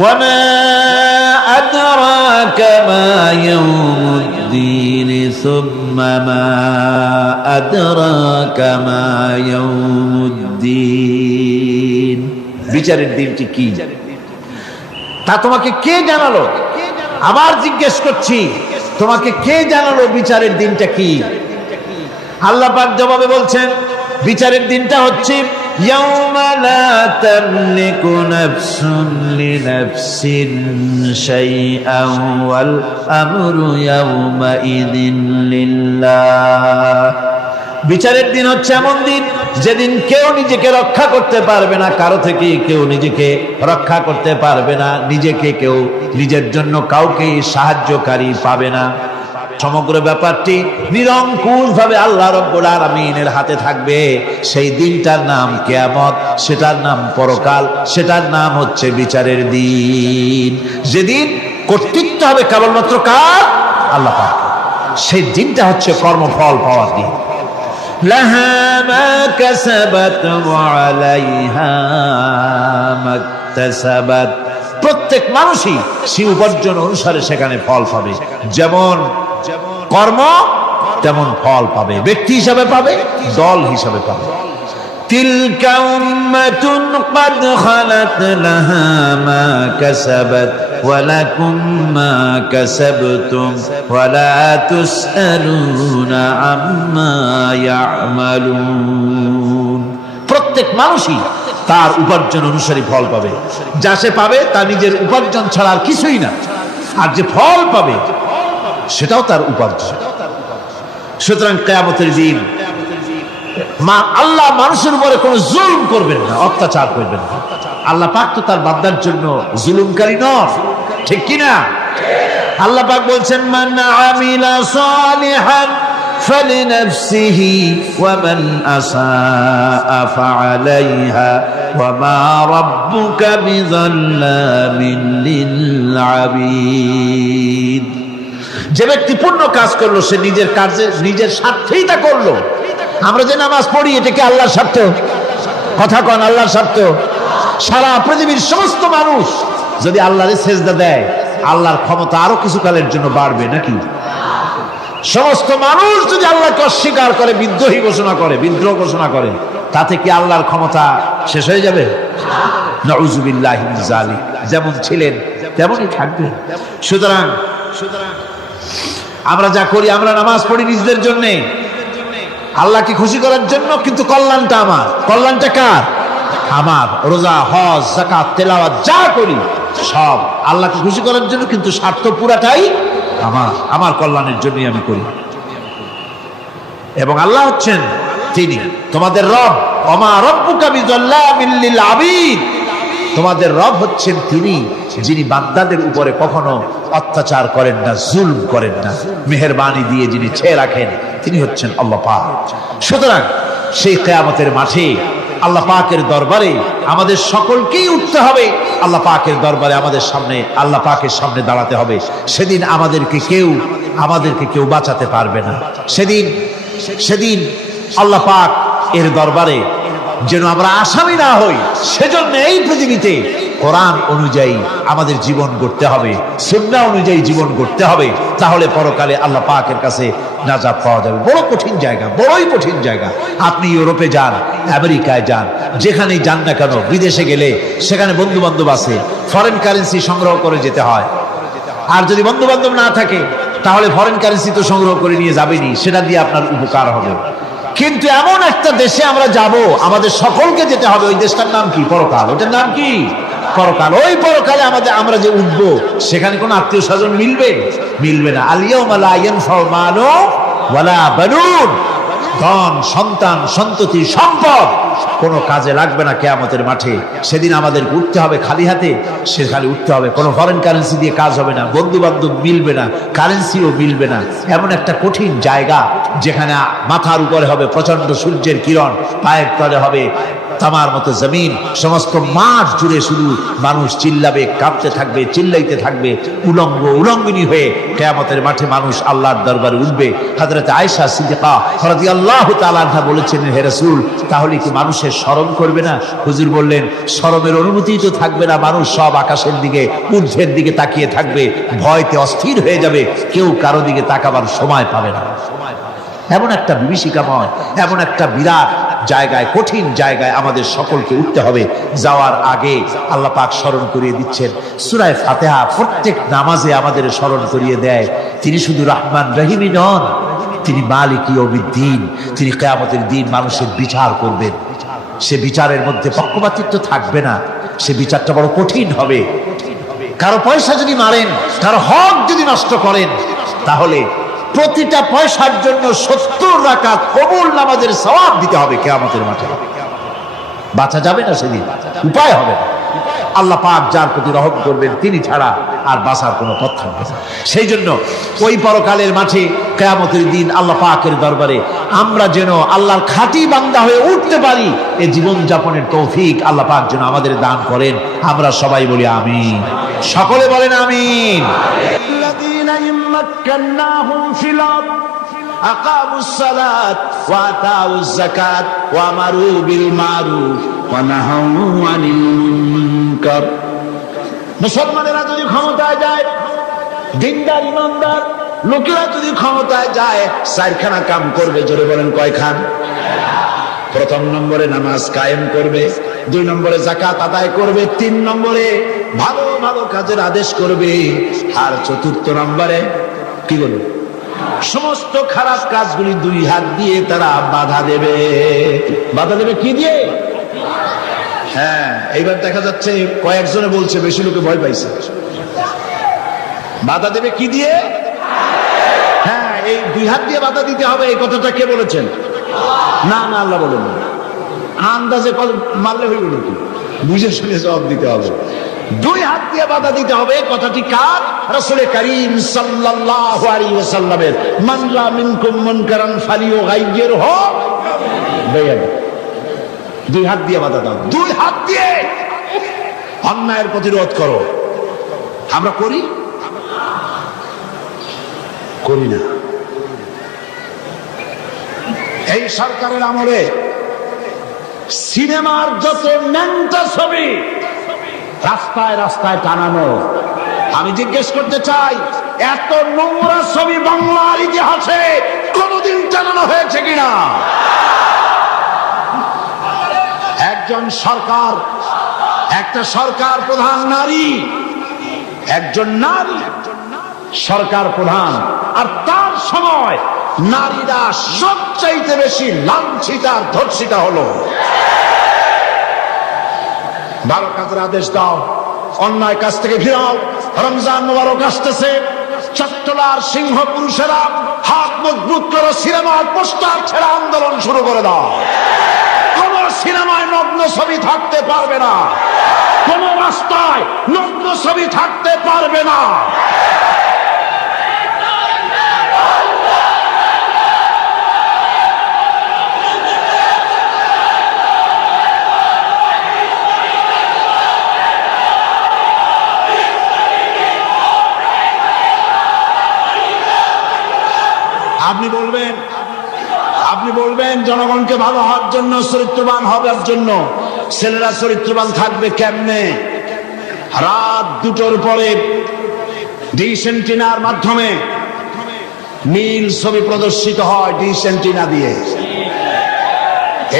ওয়ামা আদরাকা মা ইয়াউমুদ্দিন সুম্মা মা আদরাকা মা ইয়াউমুদ্দিন। বিচারের দিনটি কি তা তোমাকে কে জানালো? আবার জিজ্ঞেস করছি, তোমাকে কে জানালো বিচারের দিনটা কি? আল্লাহ পাক জবাবে বলছেন, বিচারের দিনটা হচ্ছে ইয়াউমা লা তামলিকু নাফসুন লিনাফসিন শাইআন ওয়াল আমরু ইয়াউমা ইযিন লিল্লাহ। বিচারের দিন হচ্ছে এমন দিন যেদিন কেউ নিজেকে রক্ষা করতে পারবে না, কারো থেকে কেউ নিজেকে রক্ষা করতে পারবে না, নিজেকে কেউ নিজের জন্য কাউকে সাহায্যকারী পাবে না। সমগ্র ব্যাপারটি নিরঙ্কুশ ভাবে আল্লাহ রাব্বুল আলামিনের হাতে থাকবে। সেই দিনটার নাম কিয়ামত, সেটার নাম পরকাল, সেটার নাম হচ্ছে বিচারের দিন। যেদিন কর্তৃত্ব হবে কেবলমাত্র কার? আল্লাহ পাক। সেই দিনটা হচ্ছে কর্মফল পাওয়ার দিন। লাহা মা কাসাবাত ওয়া আলাইহা মাকতাসাবাত। প্রত্যেক মানুষই সে উপার্জন অনুসারে সেখানে ফল পাবে। যেমন কর্ম তেমন ফল পাবে, ব্যক্তি হিসাবে পাবে, দল হিসাবে পাবে। তিলকা উম্মাতুন ক্বাদ খালাত লাহা মা কাসাবাত ওয়া লাকুম মা কাসাবতুম ওয়া লা তুসআলুনা আম্মা ইয়ামালুন। প্রত্যেক মানুষই তার উপার্জন অনুসারী ফল পাবে। যা সে পাবে তা নিজের উপার্জন ছাড়া আর কিছুই না, আর যে ফল পাবে সেটাও তার উপার্জন। সুতরাং কিয়ামতের দিন আল্লাহ মানুষের উপরে কোনো জুলুম করবেন না, অত্যাচার করবেন না। আল্লাহ পাক তো তার বান্দার জন্য জুলুমকারী নন, ঠিক কিনা? আল্লাহ পাক বলছেন, মান আমিলা সালিহান ফালিনাফসিহি ওয়া মান আসাআ ফাআলাইহা ওয়া মা রাব্বুকা বিযাল্লামিন লিল আবিদ। যে ব্যক্তি পূর্ণ কাজ করলো সে নিজের কাজে নিজের স্বার্থেই তা করলো। আমরা যে নামাজ পড়ি এটা কি আল্লাহর স্বার্থ? কথা কন, আল্লাহর স্বার্থ? সারা পৃথিবীর সমস্ত মানুষ যদি আল্লাহরে সেজদা দেয়, আল্লাহর ক্ষমতা আরো কিছু কালের জন্য বাড়বে নাকি? সমস্ত মানুষ যদি আল্লাহকে অস্বীকার করে, বিদ্রোহী ঘোষণা করে, বিদ্রোহ ঘোষণা করে, তাতে কি আল্লাহর ক্ষমতা শেষ হয়ে যাবে? নাউযুবিল্লাহি মিন যালিক। যেমন ছিলেন তেমনই থাকবে। সুতরাং আমরা যা করি, আমরা নামাজ পড়ি নিজেদের জন্য, আল্লাহকে খুশি করার জন্য, কিন্তু কল্যাণটা আমার। কল্যাণটা কার? আমার। রোজা, হজ, যাকাত, তেলাওয়াত যা করি সব আল্লাহকে খুশি করার জন্য, কিন্তু স্বার্থ পুরাটাই আমার, আমার কল্যাণের জন্যই আমি করি। এবং আল্লাহ হচ্ছেন তিনি তোমাদের রব। ওমা রাব্বুকা বিযাল্লামিন লিল আবিদ। তোমাদের রব হচ্ছেন তিনি যিনি বান্দাদের উপরে কখনো অত্যাচার করেন না, জুলম করেন না, মেহেরবানি দিয়ে যিনি ছেয়ে রাখেন, তিনি হচ্ছেন আল্লাহ পাক। সুতরাং সেই কিয়ামতের মাঠে আল্লাহ পাকের দরবারে আমাদের সকলকেই উঠতে হবে। আল্লাহ পাকের দরবারে আমাদের সামনে, আল্লাহ পাকের সামনে দাঁড়াতে হবে। সেদিন আমাদেরকে কেউ বাঁচাতে পারবে না। সেদিন আল্লাহ পাক এর দরবারে যেন আমরা আসামি না হই, সেজন্য এই পৃথিবীতে কোরআন অনুযায়ী আমাদের জীবন গড়তে হবে, সুন্নাহ অনুযায়ী জীবন গড়তে হবে। তাহলে পরকালে আল্লাহ পাকের কাছে নাজাত পাওয়া যাবে। বড় কঠিন জায়গা, বড়ই কঠিন জায়গা। আপনি ইউরোপে যান, আমেরিকায় যান, যেখানেই যান না কেন, বিদেশে গেলে সেখানে বন্ধু বান্ধব আছে, ফরেন কারেন্সি সংগ্রহ করে যেতে হয়। আর যদি বন্ধু বান্ধব না থাকে তাহলে ফরেন কারেন্সি তো সংগ্রহ করে নিয়ে যাবেনি, সেটা দিয়ে আপনার উপকার হবে। কিন্তু এমন একটা দেশে আমরা যাব, আমাদের সকলকে যেতে হবে। ওই দেশটার নাম কি? পরকাল। ওটার নাম কি? পরকাল। ওই পরকালে আমরা যে উঠবো, সেখানে কোনো আত্মীয় স্বজন মিলবে না। আল ইয়াউমা লা ইয়ানফাউ মালুন ওয়ালা বানুন। ধন, সন্তান, সন্ততি, সম্পদ কোনো কাজে লাগবে না কিয়ামতের মাঠে। সেদিন আমাদের উঠতে হবে খালি হাতে। সেখানে উঠতে হবে, কোনো ফরেন কারেন্সি দিয়ে কাজ হবে না, বন্ধু বান্ধব মিলবে না, কারেন্সিও মিলবে না। এমন একটা কঠিন জায়গা যেখানে মাথার উপরে হবে প্রচন্ড সূর্যের কিরণ, পায়ের তলে হবে তামার মতো জমিন, সমস্ত মাঠ জুড়ে শুধু মানুষ চিল্লাবে, কাঁপতে থাকবে, চিল্লাইতে থাকবে, উলঙ্গ উলঙ্গিনী হয়ে কিয়ামতের মাঠে মানুষ আল্লাহর দরবারে উঠবে। হযরত আয়েশা সিদ্দিকা রাদিয়াল্লাহু তাআলা আনহা বলেছেন, হে রাসূল, তাহলে কি মানুষের শরম করবে না? হুজুর বললেন, শরমের অনুমতি তো থাকবে না, মানুষ সব আকাশের দিকে, ঊর্ধ্বের দিকে তাকিয়ে থাকবে, ভয়তে অস্থির হয়ে যাবে, কেউ কারো দিকে তাকাবার সময় পাবে না। এমন একটা বিভীষিকাময়, এমন একটা বিরাট জায়গায়, কঠিন জায়গায় আমাদের সকলকে উঠতে হবে। যাওয়ার আগে আল্লাহ পাক স্মরণ করিয়ে দিচ্ছেন, সূরা ফাতিহা প্রত্যেক নামাজে আমাদের স্মরণ করিয়ে দেয়, তিনি শুধু রহমান রহিমই নন, তিনি মালিক ইয়াউমিদ্দিন। তিনি কিয়ামতের দিন মানুষের বিচার করবেন। সে বিচারের মধ্যে পক্ষপাতিত্ব থাকবে না, সে বিচারটা বড় কঠিন হবে। কারো পয়সা যদি মারেন, কারো হক যদি নষ্ট করেন, তাহলে প্রতিটা পয়সার জন্য 70 রাকাত কবুল নামাজের সওয়াব দিতে হবে কিয়ামতের মাঠে। বাঁচা যাবে না সেদিন, উপায় হবে না। আল্লাহ পাক যার প্রতি রহম করবেন তিনি ছাড়া আর বাঁচার কোনো পথ থাকবে না। সেই জন্য ওই পরকালের মাঠে কিয়ামতের দিন আল্লাহ পাকের দরবারে আমরা যেন আল্লাহর খাঁটি বান্দা হয়ে উঠতে পারি, এই জীবন যাপনের তৌফিক আল্লাহ পাক যেন আমাদের দান করেন। আমরা সবাই বলি আমিন, সকলে বলেন আমিন। مكناهم في الأرض أقاموا الصلاة وآتوا الزكاة وأمروا بالمعروف ونهوا عن المنكر। মুসলমানেরা যদি ক্ষমতায় যায়, দিনদার ইমানদার লোকেরা যদি ক্ষমতায় যায়, চারখানা কাম করবে। জোরে বলেন কয়খান? প্রথম নম্বরে নামাজ কায়েম করবে, 2 নম্বরে যাকাত আদায় করবে, 3 নম্বরে ভালো ভালো কাজের আদেশ করবে, আর 4র্থ নম্বরে কি করবে? সমস্ত খারাপ কাজগুলি 2 হাত দিয়ে তারা বাধা দেবে। বাধা দেবে কি দিয়ে? হ্যাঁ, এইবার দেখা যাচ্ছে কয়েকজনে বলছে, বেশি লোকে ভয় পাইছে। বাধা দেবে কি দিয়ে? হ্যাঁ, এই 2 হাত দিয়ে বাধা দিতে হবে। এই কথাটা কে বলেছেন? না না, আল্লাহ বলেন। আন্দাজে মারলে হইল নাকি? বুঝে শুনে জবাব দিতে হবে। 2 হাত দিয়ে বাধা দিতে হবে। কথাটি কার? রাসূল করিম সাল্লাল্লাহু আলাইহি ওয়াসাল্লামের। মান রা মিনকুম মুনকারান ফালিয়ুগাইয়িরহু বিয়াদিহি। 2 হাত দিয়ে বাধা দাও, 2 হাত দিয়ে অন্যায়ের প্রতিরোধ করো। আমরা করি না। এই সরকারের আমলে সিনেমার যত ন্যাংটা ছবি রাস্তায় রাস্তায় টানানো, আমি জিজ্ঞেস করতে চাই, এত নোংরা ছবি বাংলার ইতিহাসে কোনদিন টানানো হয়েছে কিনা? একজন সরকার, একটা সরকার প্রধান নারী, একজন নারী সরকার প্রধান, আর তার সময় নারীরা সবচাইতে বেশি লাঞ্ছিত আর ধর্ষিতা হলো। ভালো কাজের আদেশ দাও, অন্যায় কাজ থেকে ফিরাও। রমজান মুবারক আসতেছে, চট্টলার সিংহ পুরুষেরা হাত মজবুত করো, সিনেমার পোস্টার ছেড়ে আন্দোলন শুরু করে দাও। কোন সিনেমায় নগ্ন ছবি থাকতে পারবে না, কোন রাস্তায় নগ্ন ছবি থাকতে পারবে না। আপনি বলবেন জনগণকে ভালো হওয়ার জন্য, চরিত্রবান হবার জন্য। ছেলেরা চরিত্রবান থাকবে কেমনে? রাত 2টোর পরে ডিশ এন্টিনার মাধ্যমে নীল ছবি প্রদর্শিত হয়, ডিশ এন্টিনা দিয়ে।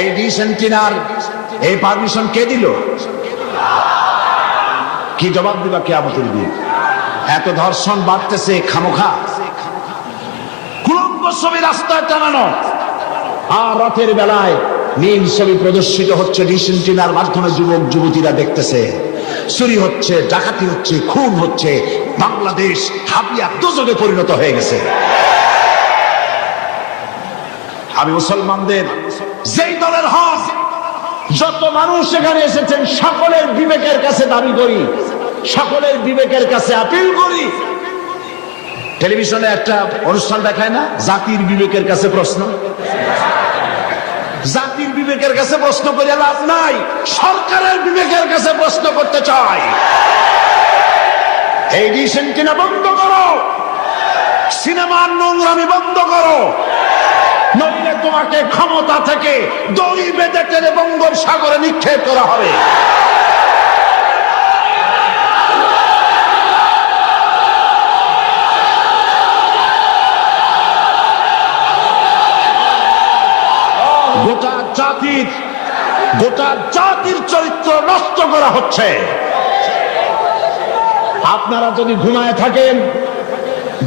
এই ডিশ এন্টিনার এই পারমিশন কে দিল? কি জবাব দিবা কিয়ামতের দিন? এত ধর্ষণ বাড়তেছে খামোখা, ছবি রাস্তায় টানানো, আর রাতের বেলায় নীল ছবি প্রদর্শিত হচ্ছে ডিশ এন্টিনার মাধ্যমে। যুবক যুবতীরা দেখতেছে, চুরি হচ্ছে, ডাকাতি হচ্ছে, খুন হচ্ছে। বাংলাদেশ হাবিয়া দোজখে পরিণত হয়ে গেছে। আমি মুসলমানদের যেই দলের হক, যত মানুষ এখানে এসেছেন সকলের বিবেকের কাছে দাবি করি, সকলের বিবেকের কাছে আপিল করি। টেলিভিশনে একটা অনুষ্ঠান দেখায় না, জাতির বিবেকের কাছে প্রশ্ন। জাতির বিবেকের কাছে প্রশ্ন করে লাভ নাই, সরকারের বিবেকের কাছে প্রশ্ন করতে চাই। এই ডিসেন্ট কিনা বন্ধ করো, সিনেমার নোংরামি বন্ধ করো, নইলে তোমাকে ক্ষমতা থেকে দড়ি বেঁধে টেনে বঙ্গোপসাগরে নিক্ষেপ করা হবে। গোটা জাতির চরিত্র নষ্ট করা হচ্ছে। আপনারা যদি ঘুমায় থাকেন,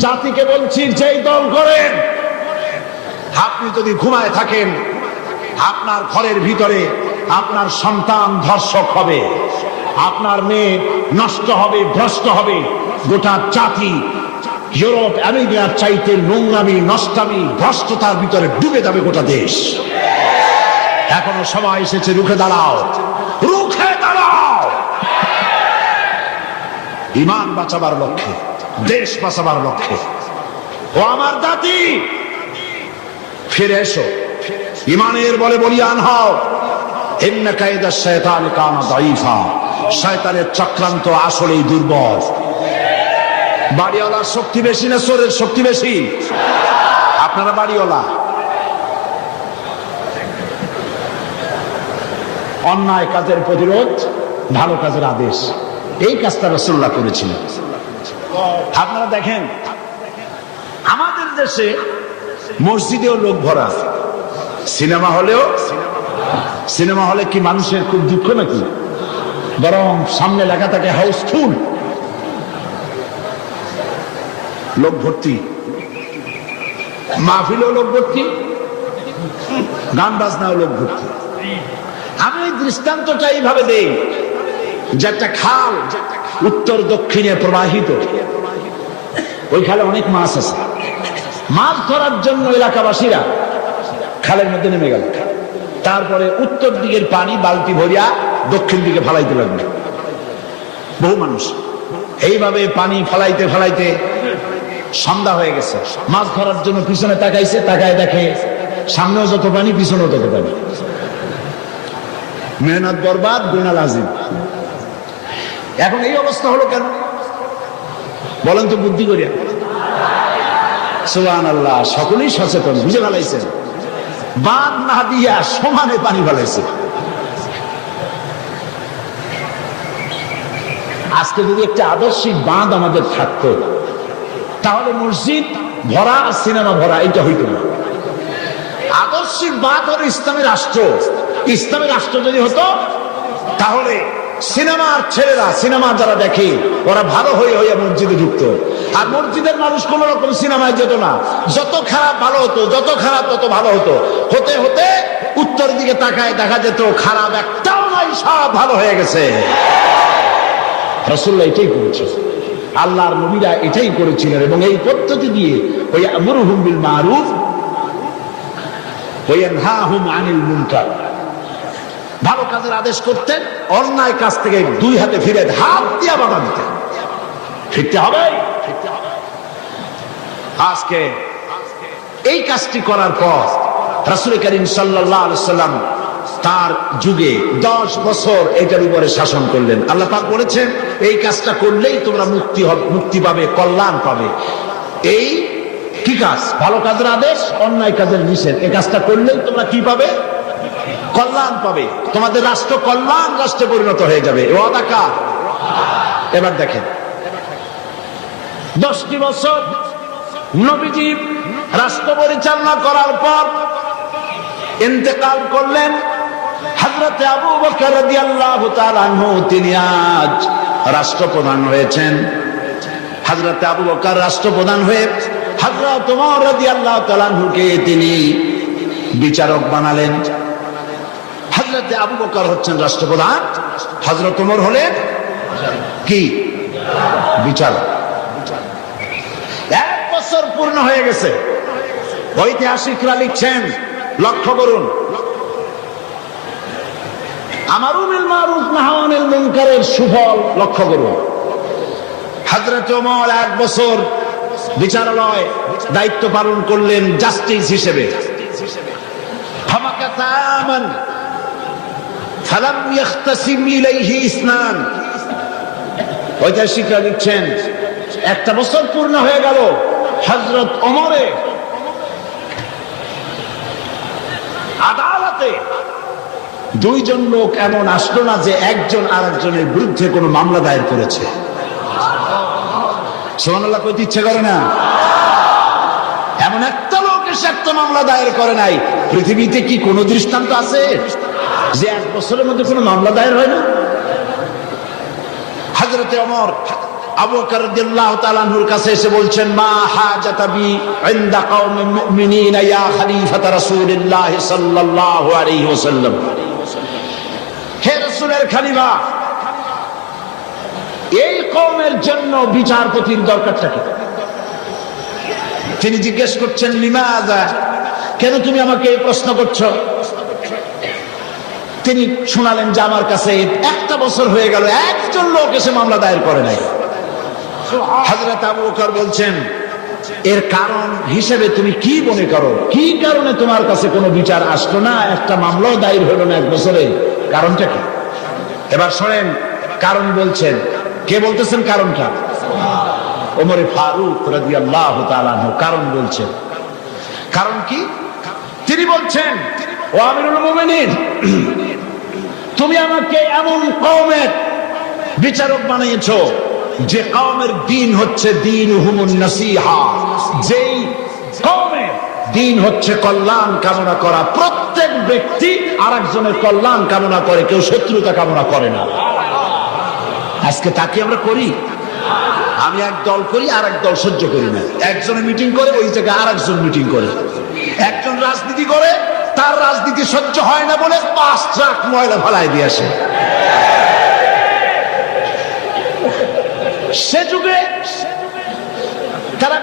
জাতিকে বলছি যেই দল করেন, আপনি যদি ঘুমায় থাকেন, আপনার ঘরের ভিতরে আপনার সন্তান ধর্ষক হবে, আপনার মেয়ে নষ্ট হবে, ভ্রষ্ট হবে। গোটা জাতি ইউরোপ আমেরিকার চাইতে নোংরামি, নষ্টামি, ভ্রষ্টতার ভিতরে ডুবে যাবে গোটা দেশ। এখনো সময় এসেছে, রুখে দাঁড়াও, রুখে দাঁড়াও। ঈমান বাঁচাবার লক্ষ্যে, দেশ বাঁচাবার লক্ষ্যে। ও আমার জাতি, ফিরে এসো, ঈমানের বলে বলিয়ান হও। ইন্না কায়দা শায়তান কানা দাঈফা, শয়তানের চক্রান্ত আসলেই দুর্বল। বাড়িওয়ালার শক্তি বেশি না চোরের শক্তি বেশি? আপনারা বাড়িওয়ালা। অন্যায় কাজের প্রতিরোধ, ভালো কাজের আদেশ, এই কাজটা রাসূলুল্লাহ করেছিলেন। আপনারা দেখেন, আমাদের দেশে মসজিদেও লোক ভরা, সিনেমা হলে কি মানুষের খুব দুঃখ নাকি? বরং সামনে লেখা থাকে হাউসফুল, লোক ভর্তি, মাহফিলেও লোক ভর্তি, গান বাজনাও লোক ভর্তি। আমি এই দৃষ্টান্তটা এইভাবে দেই যে একটা খাল উত্তর দক্ষিণে প্রবাহিত, ওই খালে অনেক মাছ আছে। মাছ ধরার জন্য এলাকাবাসীরা খালের মধ্যে নেমে গেল। তারপরে উত্তর দিকের পানি বালতি ভরিয়া দক্ষিণ দিকে ফালাইতে লাগলো বহু মানুষ। এইভাবে পানি ফালাইতে ফালাইতে সন্ধ্যা হয়ে গেছে। মাছ ধরার জন্য পিছনে তাকাইছে, তাকায় দেখে সামনেও যত পানি, পিছনেও তত পানি। মেহনত বরবাদ, গুনাহ লাজিম। এখন এই অবস্থা হলো কেন বলেন তো বুদ্ধি করিয়া? সুবহানাল্লাহ, সকলেই সচেতন, বুঝে ফেলাইছেন। বাঁধ না দিয়া সমানে পানি ফেলাইছে। আজকে যদি একটা আদর্শিক বাঁধ আমাদের থাকতো, তাহলে মসজিদ ভরা আর সিনেমা ভরা এটা হইতো না। আদর্শিক বাঁধ হলো ইসলামী রাষ্ট্র। ইসলামী রাষ্ট্র যদি হতো, তাহলে সিনেমার ছেলেরা, সিনেমা যারা দেখে, ওরা ভালো হয়ে মসজিদে ঢুকতো, আর মসজিদের মানুষ কোন রকম সিনেমায় যেত না। যত খারাপ ভালো হতো, যত খারাপ তত ভালো হতো। হতে হতে উত্তর দিকে তাকায় দেখা যেত খারাপ একটাও নাই, সব ভালো হয়ে গেছে। রাসূলুল্লাহ এটাই করেছেন, আল্লাহর নবীরা এটাই করেছিলেন। এবং এই পদ্ধতি দিয়ে ওই আমরুহুম বিল মারুফ ওয়া ইয়ানহাহুম আনিল মুনকার, ভালো কাজের আদেশ করতেন, অন্যায় কাজ থেকে দুই হাতে ফিরে হাত দিয়া বাধা দিতেন। ফিরতে হবে। আজকে এই কাজটি করার পর রাসূল করিম সাল্লাল্লাহু আলাইহি ওয়াসাল্লাম তার যুগে 10 বছর এটার উপরে শাসন করলেন। আল্লাহ পাক বলেছেন, এই কাজটা করলেই তোমরা মুক্তি পাবে, কল্যাণ পাবে। এই কি কাজ? ভালো কাজের আদেশ, অন্যায় কাজের নিষেধ। এই কাজটা করলেই তোমরা কি পাবে? কল্যাণ পাবে। তোমাদের রাষ্ট্র কল্যাণ রাষ্ট্রে পরিণত হয়ে যাবে। ওয়াদা কার? এবার দেখেন, 10টি বছর নবীজি রাষ্ট্র পরিচালনা করার পর ইন্তেকাল করলেন। হযরত আবু বকর রাদিয়াল্লাহু তাআলা আনহু তিনি আজ রাষ্ট্রপ্রধান হয়েছেন। হযরত আবু বকর রাষ্ট্রপ্রধান হয়ে হযরত ওমর রাদিয়াল্লাহু তাআলা আনহুকে তিনি বিচারক বানালেন। হযরত আবু বকর হচ্ছেন রাষ্ট্রপ্রধান, হযরত ওমর হলেন কি? বিচারক। 1 বছর পূর্ণ হয়ে গেছে। ঐতিহাসিকরা লিখছেন, লক্ষ্য করুন, আমারু বিল মারুফ নাহি আনিল মুনকারের সুফল লক্ষ্য করুন। হযরত ওমর 1 বছর বিচারালয় দায়িত্ব পালন করলেন জাস্টিস হিসেবে। আতামান ফালাম ইয়াখতাসিম ইলাইহি ইসনান। ঐতিহাসিকরা লিখছেন, একটা বছর পূর্ণ হয়ে গেল, হযরত ওমরে আদালতে দুইজন লোক এমন আসলো না যে একজন আরেকজনের বিরুদ্ধে কোনো মামলা দায়ের করেছে। সুবহানাল্লাহ কইতে ইচ্ছে করে না? এমন একটা লোক এসে একটা মামলা দায়ের করে নাই। পৃথিবীতে কি কোনো দৃষ্টান্ত আছে যে এক বছরের মধ্যে কোনো মামলা দায়ের হয় না? হযরতে ওমর আবু বকর রাদিয়াল্লাহু তাআলা আনহুর কাছে এসে বলছেন, মা হাজাতা বি ইনদা কওমিল মুমিনিনা ইয়া খলিফাতা রাসূলিল্লাহ সাল্লাল্লাহু আলাইহি ওয়াসাল্লাম। হে রাসূলের খলিফা, এই কওমের জন্য বিচারপতির দরকারটা কি? তিনি জিজ্ঞেস করছেন, লিমাযা, কেন তুমি আমাকে এই প্রশ্ন করছো? তিনি শোনালেন যে আমার কাছে একটা বছর হয়ে গেল, একজন লোক এসে মামলা দায়ের করে নাই। হযরত আবু বকর বলছেন, এর কারণ হিসেবে তুমি কি মনে করো? কি কারণে তোমার কাছে কোনো বিচার আসলো না, একটা মামলাও দায়ের হলো না এক বছরে? কারণটা কি? এবার শোনেন, কারণ বলছেন। কে বলতেছেন কারণটা? ওমর ফারুক রাদিয়াল্লাহু তাআলা আনহু কারণ বলছেন। কারণ কি? তিনি বলছেন, ও আমিরুল মুমিনিন, তুমি আমাকে এমন কওমের বিচারক বানিয়েছো যে কওমের দ্বীন হচ্ছে দীনুহুমুন নাসিহা, যেই কওমের দ্বীন হচ্ছে কল্যাণ কামনা করা। প্রত্যেক ব্যক্তি আরেকজনের কল্যাণ কামনা করে, কেউ শত্রুতা কামনা করে না। আজকে তাকে আমরা করি। আমি এক দল করি, আর এক দল সহ্য করি না। একজনে মিটিং করে, ওই জায়গায় আর একজন মিটিং করে। একজন রাজনীতি করে, তার রাজনীতি সহ্য হয় না বলে 5 ট্রাক ময়লা ফেলায় দিয়ে আসে। সে যুগে তারা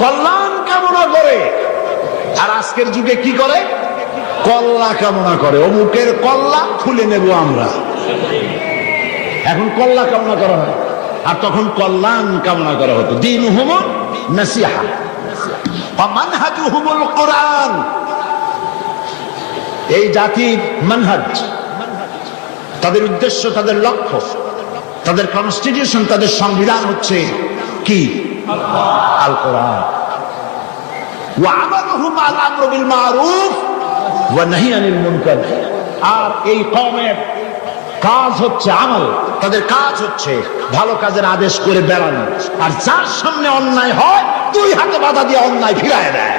কল্যাণ কামনা করে, আর আজকের যুগে কি করে? কল্লা কামনা করে। অমুকের কল্লা খুলে নেব আমরা। এখন কল্লা কামনা করা হয়, আর তখন কল্যাণ কামনা করা হতো। দীনুহুমুন নাসিহা ওয়া মানহাজুহুমুল কোরআন। এই জাতির মানহাজ, তাদের উদ্দেশ্য, তাদের লক্ষ্য, তাদের কনস্টিটিউশন, তাদের সংবিধান হচ্ছে কি? আল কোরআন। ওয়া আমালুহুম আল আমরু বিল মারুফ ওয়া নাহি আনিল মুনকার। আর এই কওমের কাজ হচ্ছে আমল, তাদের কাজ হচ্ছে ভালো কাজের আদেশ করে বেড়ানো, আর যার সামনে অন্যায় হয় 2 হাতে বাধা দিয়ে অন্যায় ফিরায় দেয়।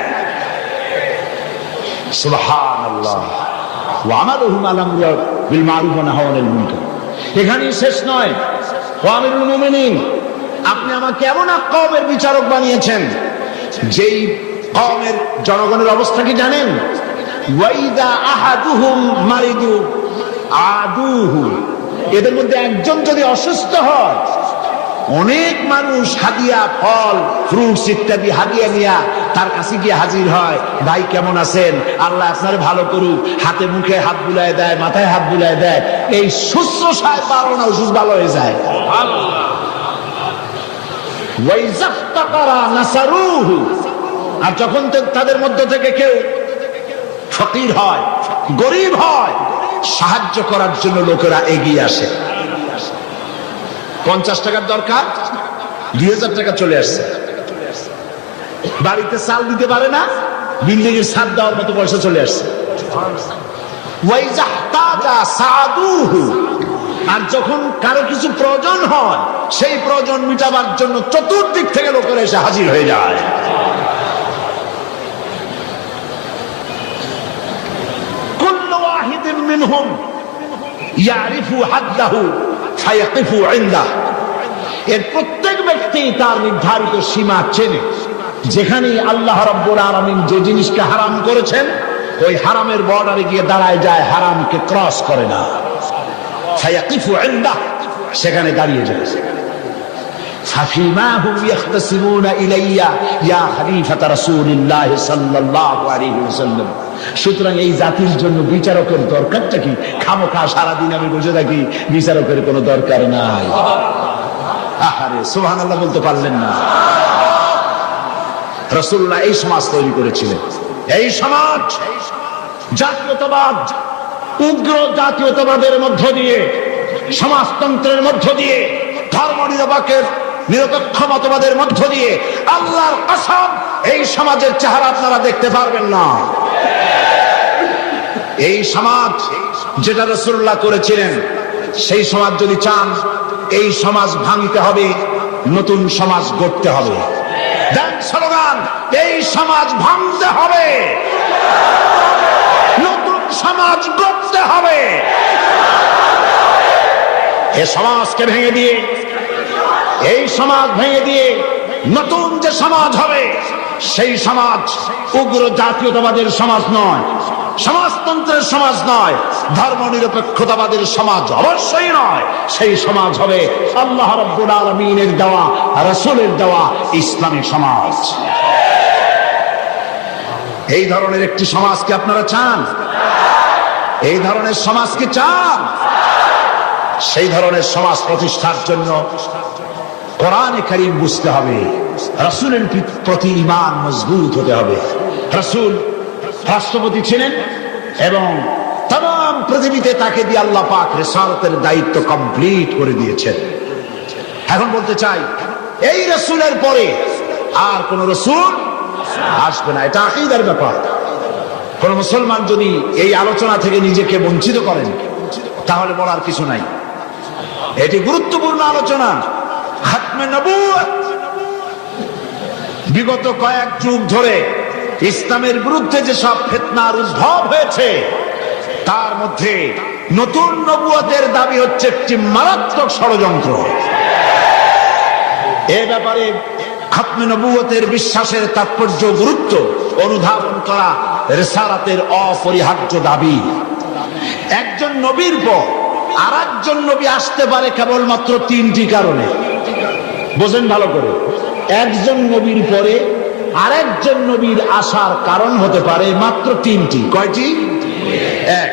সুবহানাল্লাহ। ওয়া আমালুহুম আল আমরু বিল মারুফ ওয়া নাহি আনিল মুনকার। এখানেই শেষ নয়। ও আমিরুল মুমিনিন, আপনি আমাকে এমন এক কওমের বিচারক বানিয়েছেন যেই কওমের জনগণের অবস্থা কি জানেন? ওয়াইদা আহাদুহুম মারিদু আদুহু। এদের মধ্যে একজন যদি অসুস্থ হয়, অনেক মানুষ হাদিয়া, ফল, ফ্রুটস ইত্যাদি হাদিয়া নিয়ে তার কাছে গিয়ে হাজির হয়। ভাই কেমন আছেন? আল্লাহ আপনার ভালো করুক। হাতে মুখে হাত বুলায় দেয়, মাথায় হাত বুলায় দেয়। এই শুশ্রূষায় পারো না, অসুস্থ ভালো হয়ে যায়। আর যখন তাদের মধ্য থেকে কেউ ফকির হয়, গরিব হয়, সাহায্য করার জন্য লোকেরা এগিয়ে আসে। 50 টাকার দরকার, 2000 টাকা চলে আসছে। বাড়িতে চাল দিতে পারে না, বিল্ডিং এর ছাদ দেওয়ার মতো পয়সা চলে আসছে। আর যখন কারো কিছু প্রয়োজন হয়, সেই প্রয়োজন মিটাবার জন্য চতুর্দিক থেকে লোকেরা এসে হাজির হয়ে যায়। কুল্লু ওয়াহিদিন মিনহুম ইয়ারিফু হাদ্দাহু ফায়াকিফু ইনদাহু। এর প্রত্যেক ব্যক্তি তার নির্ধারিত সীমা চেনে। যেখানে আল্লাহ রাব্বুল আলামিন যে জিনিসকে হারাম করেছেন, ওই হারামের বর্ডারে গিয়ে দাঁড়ায় যায়, হারামকে ক্রস করে না। ফায়াকিফু ইনদাহু, সেখানে দাঁড়িয়ে যায়। ফাফিমা হুম ইয়াখতাসিমুনা ইলাইয়া ইয়া খলিফাতা রাসূলিল্লাহ সাল্লাল্লাহু আলাইহি ওয়াসাল্লাম। সুতরাং এই জাতির জন্য বিচারকের দরকারটা কি? খামোখা সারাদিন আমি বসে থাকি, বিচারকের কোনো দরকার নাই। আহারে সুবহানাল্লাহ বলতে পারলেন না? রাসূলুল্লাহ এই সমাজ তৈরি করেছিলেন। এই সমাজ জাতীয়তাবাদ, উগ্র জাতীয়তাবাদের মধ্য দিয়ে, সমাজতন্ত্রের মধ্য দিয়ে, ধর্ম নিরপেক্ষ মতবাদের মধ্য দিয়ে আল্লাহর কসম এই সমাজের চেহারা আপনারা দেখতে পারবেন না। এই সমাজ যেটা রাসূলুল্লাহ করেছিলেন, সেই সমাজ যদি চান, এই সমাজ ভাঙতে হবে, নতুন সমাজ গড়তে হবে। দেন স্লোগান, এই সমাজ ভাঙতে হবে, নতুন সমাজ গড়তে হবে। এই সমাজকে ভেঙে দিয়ে, এই সমাজ ভেঙে দিয়ে নতুন যে সমাজ হবে, সেই সমাজ উগ্র জাতীয়তাবাদের সমাজ নয়, সমাজতন্ত্রের সমাজ নয়, ধর্ম নিরপেক্ষতাবাদের সমাজ অবশ্যই নয়। সেই সমাজ হবে আল্লাহ রাব্বুল আলামিনের দেওয়া, রাসূলের দেওয়া ইসলামী সমাজ। এই ধরনের একটি সমাজকে আপনারা চান? এই ধরনের সমাজকে চান? সেই ধরনের সমাজ প্রতিষ্ঠার জন্য কোরআনে কারীম বুঝতে হবে, রাসূলের প্রতি ঈমান মজবুত হতে হবে। রাসূল রাষ্ট্রপতি ছিলেন এবং তাম পৃথিবীতে তাকে দিয়ে আল্লাহ পাক রিসালাতের দায়িত্ব কমপ্লিট করে দিয়েছেন। এখন বলতে চাই, এই রাসূলের পরে আর কোন রাসূল আসবে না। এটা আকীদার ব্যাপার। কোন মুসলমান যদি এই আলোচনা থেকে নিজেকে বঞ্চিত করেন, তাহলে বলার কিছু নাই। এটি গুরুত্বপূর্ণ আলোচনা। খাতমে নবুয়ত, বিগত কয়েক যুগ ধরে ইসলামের বিরুদ্ধে যে সব ফিতনার উদ্ভব হয়েছে, তার মধ্যে নতুন নবুয়তের দাবি হচ্ছে একটি মারাত্মক ষড়যন্ত্র। এ ব্যাপারে খাতমে নবুয়তের বিশ্বাসের তাৎপর্য, গুরুত্ব অনুধাবন করা রিসালাতের অপরিহার্য দাবি। একজন নবীর পর আর একজন নবী আসতে পারে কেবলমাত্র তিনটি কারণে। বোঝেন ভালো করে, একজন নবীর পরে আরেকজন নবীর আসার কারণ হতে পারে মাত্র তিনটি। কয়টি? এক,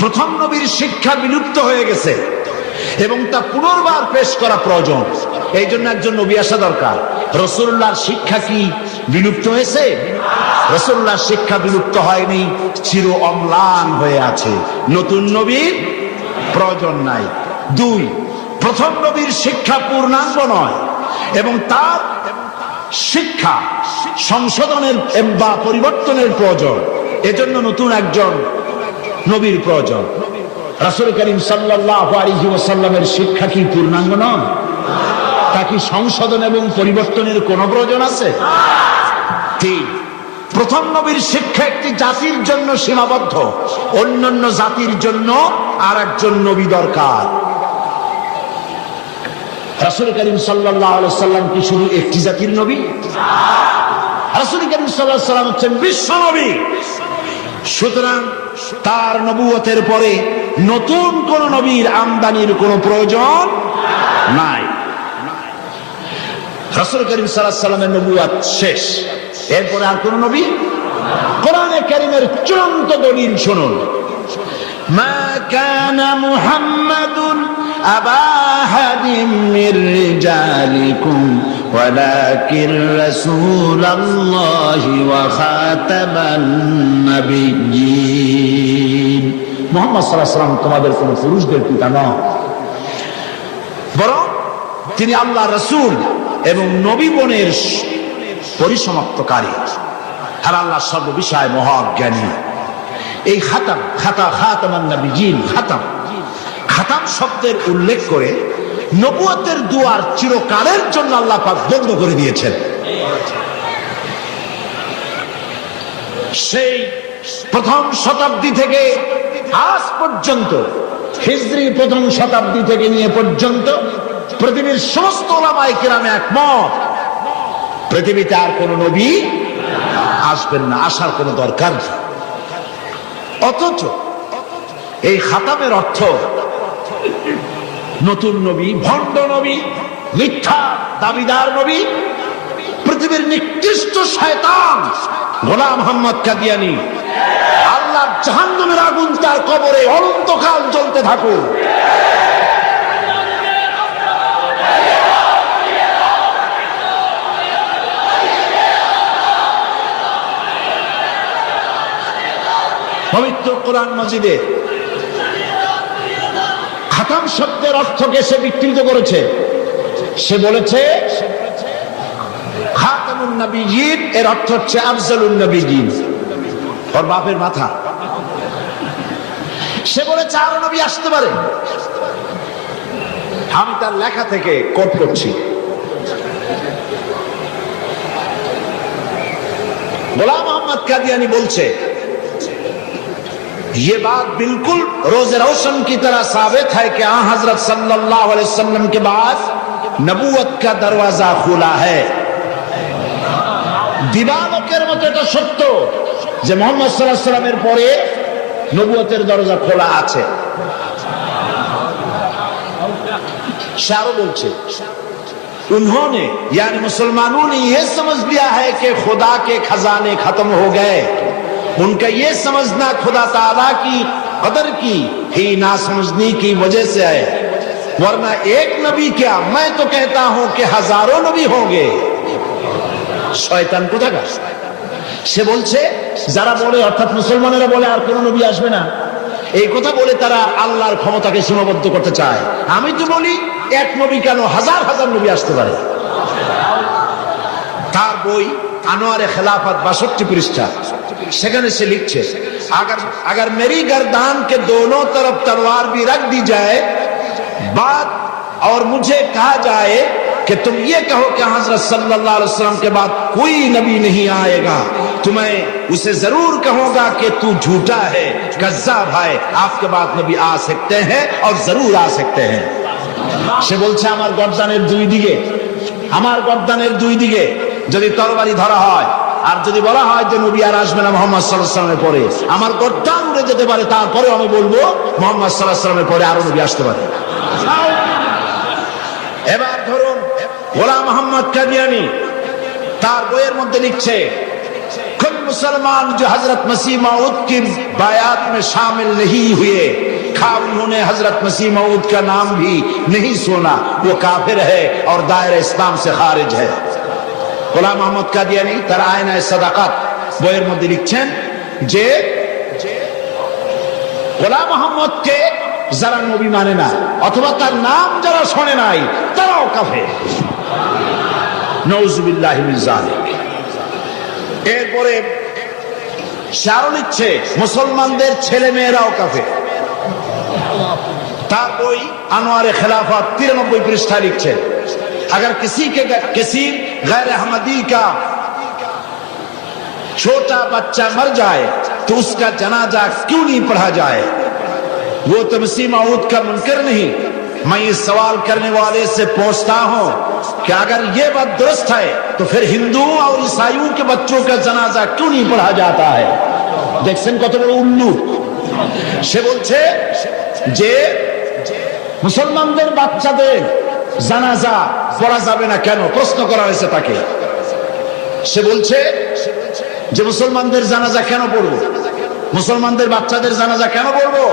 প্রথম নবীর শিক্ষা বিলুপ্ত হয়ে গেছে এবং তা পুনর্বার পেশ করা প্রয়োজন, এই জন্য একজন নবী আসা দরকার। রাসূলুল্লাহর শিক্ষা কি বিলুপ্ত হয়েছে? রাসূলুল্লাহর শিক্ষা বিলুপ্ত হয়নি, চির অম্লান হয়ে আছে। নতুন নবীর প্রয়োজন নাই। দুই, প্রথম নবীর শিক্ষা পূর্ণাঙ্গ নয় এবং তার শিক্ষা সংশোধনের বা পরিবর্তনের প্রয়োজন, এজন্য নতুন একজন নবীর প্রয়োজন। রাসূল করিম সাল্লাল্লাহু আলাইহি ওয়াসাল্লামের শিক্ষা কি পূর্ণাঙ্গ নয়? তা কি সংশোধন এবং পরিবর্তনের কোনো প্রয়োজন আছে? ঠিক, প্রথম নবীর শিক্ষা একটি জাতির জন্য সীমাবদ্ধ, অন্যান্য জাতির জন্য আর একজন নবী দরকার। রাসূল করিম সাল্লাল্লাহু আলাইহি ওয়াসাল্লাম কি শুধু একটি জাতির নবী? রাসূল করিম সাল্লাল্লাহু আলাইহি ওয়াসাল্লাম হচ্ছেন বিশ্ব নবী। সুতরাং তার নবুয়তের পরে নতুন কোন নবীর আমদানির কোনো প্রয়োজন নাই। রাসূল করিম সাল্লাল্লাহু আলাইহি ওয়াসাল্লামের নবুয়ত শেষ, এরপরে আর কোন নবী? কোরআনে কারীমের চূড়ান্ত দলিল শুনুন। মা কানা মুহাম্মাদুন আবা আহাদিম মির রিজালিকুম ওয়ালাকিন রাসূলুল্লাহি ওয়া খাতামান নাবিয়্যিন। মুহাম্মদ সাল্লাল্লাহু আলাইহি ওয়াসাল্লাম তোমাদের কোন পুরুষদের পিতা নন, বরং তিনি আল্লাহর রাসূল এবং নবীগণের পরিসমাপ্তকারী, আর আল্লাহ সর্ববিষয়ে মহাজ্ঞানী। এই খাতামান নবিয়্যিন, খাতাম শব্দের উল্লেখ করে নবুয়তের দুয়ার চিরকালের জন্য আল্লাহ পাক বন্ধ করে দিয়েছেন। সেই প্রথম শতাব্দী থেকে আজ পর্যন্ত, হিজরি প্রথম শতাব্দী থেকে নিয়ে পর্যন্ত পৃথিবীর সমস্ত উলামায়ে কেরাম একমত, পৃথিবীতে আর কোন নবী আসবেন না, আসার কোন দরকার নেই। অথচ এই খাতামের অর্থ নতুন নবী, ভণ্ড নবী, মিথ্যা দাবিদার নবী, পৃথিবীর নিকৃষ্ট শয়তান গোলাম মোহাম্মদ কাদিয়ানী, আল্লাহর জাহান্নামের আগুন তার কবরে অনন্তকাল জ্বলতে থাকুক। পবিত্র কোরআন মাজিদে খাতাম শব্দের অর্থকে সে বিকৃত করেছে। সে বলেছে খাতামুন নবিয়্যিন এর অর্থ হচ্ছে আফজালুন নবিয়্যিন, ওর বাপের মাথা। সে বলেছে আরো নবী আসতে পারে। আমি তার লেখা থেকে কোট করছি। গোলাম মোহাম্মদ কাদিয়ানী বলছে, ये बात बिल्कुल रोज रोशन की तरह साबित है कि आ हजरत सल्लल्लाहु अलैहि वसल्लम के बाद नबूवत का दरवाजा खुला है। দিবালোকের মতো এটা সত্য যে মুহাম্মদ সাল্লাল্লাহু আলাইহি ওয়াসাল্লামের পরে নবুয়তের দরজা খোলা আছে। সে আরো বলছে, उन्होंने यानी मुसलमानों ने यह समझ लिया है कि खुदा के खजाने खत्म हो गए। उनका ये समझना खुदा ताला की कदर की ही ना समझने की वजह से है, वरना एक नबी क्या, मैं तो कहता हूं कि हजारों नबी होंगे। শয়তান কোথাকার। সে বলছে যারা বলে, অর্থাৎ মুসলমানেরা বলে আর কোন নবী আসবে না, এই কথা বলে তারা আল্লাহর ক্ষমতাকে সীমাবদ্ধ করতে চায়। আমি তো বলি এক নবী কেন, হাজার হাজার নবী আসতে পারে। তার বই আনোয়ারে খেলাফত 62 পৃষ্ঠা, সেখানে সে লিখছে, अगर मेरी गर्दान के दोनों तरफ तलवार भी रख दी जाए बात और मुझे कहा जाए कि तुम ये कहो कि हजरत सल्लल्लाहु अलैहि वसल्लम के बाद कोई नबी नहीं आएगा, तो मैं उसे जरूर कहूंगा कि तू झूठा है, कज़्ज़ाब है, आपके बाद नबी आ सकते हैं और जरूर आ सकते हैं। সে বলছে আমার গর্দানের দুই দিকে যদি তরবারি ধরা হয় আর যদি বলা হয় যে নবী আর আসবে না মুহাম্মদ সাল্লাল্লাহু আলাইহি ওয়াসাল্লামের পরে, আমার গর্দান উড়ে যেতে পারে, তারপরে আমি বলবো মুহাম্মদ সাল্লাল্লাহু আলাইহি ওয়াসাল্লামের পরে আরো নবী আসতে পারে। এবার ধরুন গোলাম মোহাম্মদ কাদিয়ানী তার বইয়ের মধ্যে লিখছে, कुल मुसलमान जो हजरत मसीह मऊद की बायात में शामिल नहीं हुए, खा उन्होंने हजरत मसीह मऊद का नाम भी नहीं सुना, वो काफिर है और दायरा इस्लाम से खारिज है। গোলাম মোহাম্মদ কাদিয়ানী তার আয়নায়ে সাদাকাত বইয়ের মধ্যে লিখছেন যে গোলাম মোহাম্মদকে যারা নবী মানে না অথবা তার নাম যারা শোনে নাই তারাও কাফের। নাউযুবিল্লাহি মিন যালিক। এরপরে সে আরো লিখছে মুসলমানদের ছেলে মেয়েরাও কাফের। তার বই আনোয়ারে খেলাফত 93 পৃষ্ঠা লিখছে, अगर किसी गैर अहमदी का छोटा बच्चा मर जाए तो उसका जनाजा क्यों नहीं पढ़ा जाए, वो तो मसीह मऊद का मुनकर नहीं। मैं ये सवाल करने वाले से पूछता हूं कि अगर ये बात दुरुस्त है तो फिर हिंदुओं और ईसाइयों के बच्चों का जनाजा क्यों नहीं पढ़ा जाता है। দেখছেন কত বড় উল্লু। সে বলছে যে মুসলমানদের বাচ্চাদের জানাজা পড়া যাবে না কেন, প্রশ্ন করা হয়েছে তাকে। সে বলছে যে মুসলমানদের জানাজা কেন পড়বো, মুসলমানদের বাচ্চাদের জানাজা কেন পড়বো,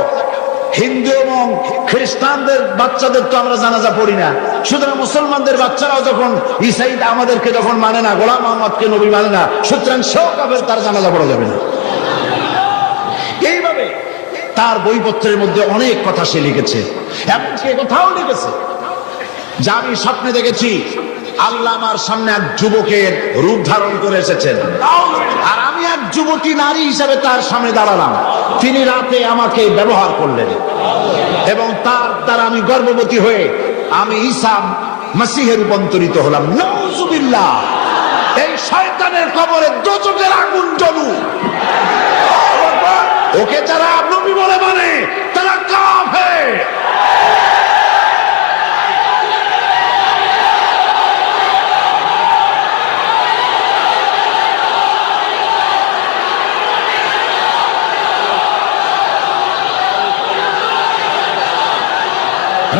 হিন্দু এবং খ্রিস্টানদের বাচ্চাদের তো আমরা জানাজা পড়ি না, সুতরাং মুসলমানদের বাচ্চারাও যখন ঈসাই আমাদেরকে যখন মানে না, গোলাম মোহাম্মদকে নবী মানে না, সুতরাং সেও কাফের, তার জানাজা পড়া যাবে না। এইভাবে তার বইপত্রের মধ্যে অনেক কথা সে লিখেছে। এমনকি কোথাও লিখেছে যে আমি স্বপ্নে দেখেছি আল্লাহ আমার সামনে এক যুবকের রূপ ধারণ করে এসেছেন, আর আমি এক যুবতী নারী হিসেবে তার সামনে দাঁড়ালাম, তিনি রাতে আমাকে ব্যবহার করলেন এবং তার দ্বারা আমি গর্ভবতী হয়ে আমি ঈসা মসিহে রূপান্তরিত হলাম। নাউযুবিল্লাহ। এই শয়তানের কবরে দোজখের আগুন জ্বলুক। ওকে যারা নবী বলে মানে তারা কাফের।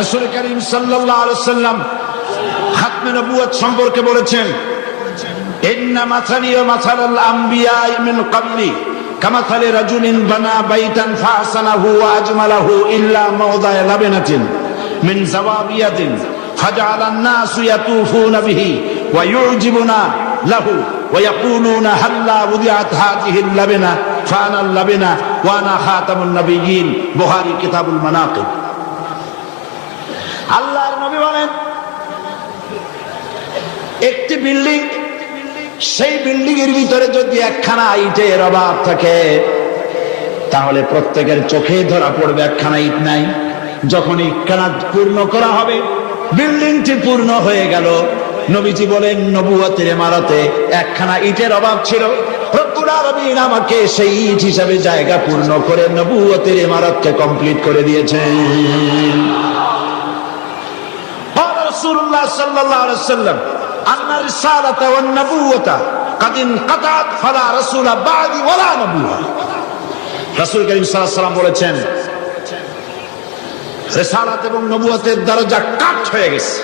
রাসূল করিম সাল্লাল্লাহু আলাইহি ওয়াসাল্লাম খাতমে নবুয়ত সম্পর্কে বলেছেন, ইন্না মাসালি ওয়া মাসালাল আমবিয়া মিন ক্বাবলি কামাসালি রাজুলিন বানা বাইতান ফাহসানাহু ওয়া আজমালাহু ইল্লা মাওদা'a লাবনাতিন মিন যাওয়াবিয়াতিন ফাজআলান নাসু ইয়াতুফুনা বিহি ওয়া ইউজিবুনা লাহু ওয়া ইয়াকুলুনা হাল্লা উদিআত হাযিহিল লাবনা ফানা আল-লাবিনা ওয়া আনা খাতামুন নবিয়্যিন, বুখারী কিতাবুল মানাকিব। আল্লাহর নবী বলেন, একটি বিল্ডিং, সেই বিল্ডিং এর ভিতরে যদি একখানা ইটের অভাব থাকে তাহলে প্রত্যেকের চোখে ধরা পড়বে একখানা ইট নাই। যখন ইটখানা পূর্ণ করা হবে, বিল্ডিংটি পূর্ণ হয়ে গেল। নবীজি বলেন, নবুয়তের ইমারতে একখানা ইটের অভাব ছিল, রব্বুল আলামিন আমাকে সেই ইট হিসাবে জায়গা পূর্ণ করে নবুয়তের ইমারতকে কমপ্লিট করে দিয়েছেন। রাসূলুল্লাহ সাল্লাল্লাহু আলাইহি ওয়াসাল্লাম আন্না রিসালাতা ওয়ান নবুওয়াতা কাদ ইনকাতাত ফালা রাসূলা বা'দি ওয়ালা নবুওয়া। রাসূল কারীম সাল্লাল্লাহু আলাইহি ওয়াসাল্লাম বলেছেন, রিসালাত এবং নবুয়তের দরজা কাট হয়ে গেছে,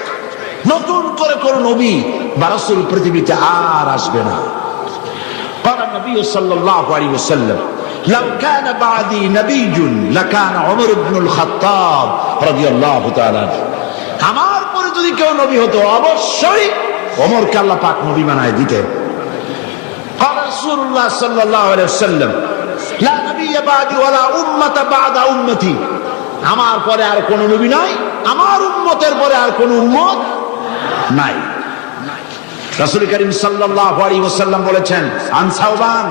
নতুন করে কোন নবী বা রাসূল পৃথিবীতে আর আসবে না। قال النبي صلى الله عليه وسلم لو كان بعدي نبي لكان عمر بن الخطاب رضي الله تعالى عنه। আমার পরে যদি কেউ নবী হতো অবশ্যই ওমরকে আল্লাহ পাক নবী বানায় দিতেন। قال رسول الله صلى الله عليه وسلم لا نبي بعدي ولا أمة بعد أمتي। আমার পরে আর কোন নবী নাই, আমার উম্মতের পরে আর কোন উম্মত নাই। রাসূল করিম সাল্লাল্লাহু আলাইহি ওয়াসাল্লাম বলেছেন, আন সাওবান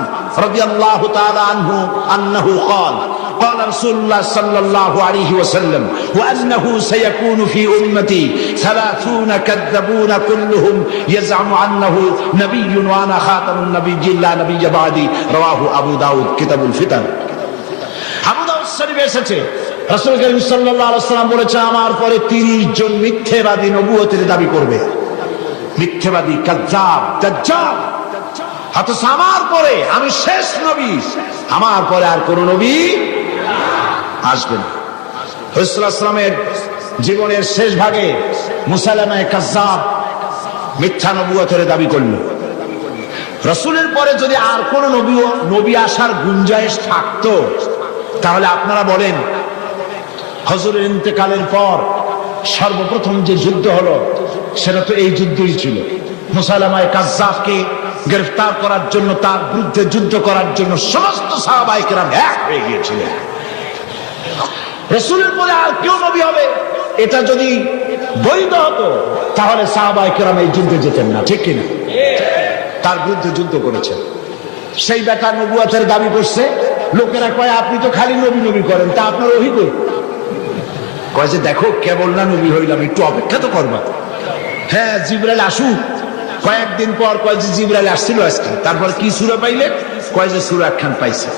রাদিয়াল্লাহু তাআলা আনহু আন্নাহু ক্বাল قال رسول الله صلى الله عليه وسلم وأنه سيكون في أمتي 30 كذبون كلهم يزعم أنه نبي وأنا خاتم النبيين لا نبي بعدي। رواه أبو داود كتاب الفتن। আবু দাউদ শরীফে এসেছে, রাসূল করিম সাল্লাল্লাহু আলাইহি ওয়াসাল্লাম বলেছেন, আমার পরে 30 জন মিথ্যাবাদী নবুয়তের দাবি করবে। মিথ্যাবাদী, কাযযাব, দাজ্জাল। অথচ আমার পরে আমি শেষ নবী, আমার পরে আর কোন নবী আসবে না। রাসূলুল্লাহ সাল্লাল্লাহু আলাইহি ওয়াসাল্লামের জীবনের শেষ ভাগে মুসাইলামা কাযযাব মিথ্যা নবুয়তের দাবি করল। রাসূলের পরে যদি আর কোন নবী আসার গুঞ্জাইশ থাকতো তাহলে আপনারা বলেন, হুজুরের ইন্তেকালের পর সর্বপ্রথম যে যুদ্ধ হলো সেটা তো এই যুদ্ধই ছিল। মুসাইলামা কাযযাবকে গ্রেফতার করার জন্য, তার বিরুদ্ধে যুদ্ধ করার জন্য সমস্ত সাহাবায়ে কেরাম এক হয়ে গিয়েছিলেন। রাসূলের পরে আর কেউ নবী হবে এটা যদি বৈধ হতো তাহলে সাহাবায়ে কেরাম এই যুদ্ধে যেতেন না, ঠিক কিনা? তার বিরুদ্ধে যুদ্ধ করেছেন। সেই বেটা নবুয়তের দাবি করছে, লোকেরা কয় আপনি তো খালি নবী নবী করেন, তা আপনার ওহী কই? কয় যে দেখো কেবল না নবী হইলাম, একটু অপেক্ষা তো করবা। হ্যাঁ, জিবরাইল আসুক। কয়েকদিন পর কয় যে জিবরাইল আসছিল আজকে। তারপর কি সূরা পাইলে? কয় যে সূরা একখান পাইছে।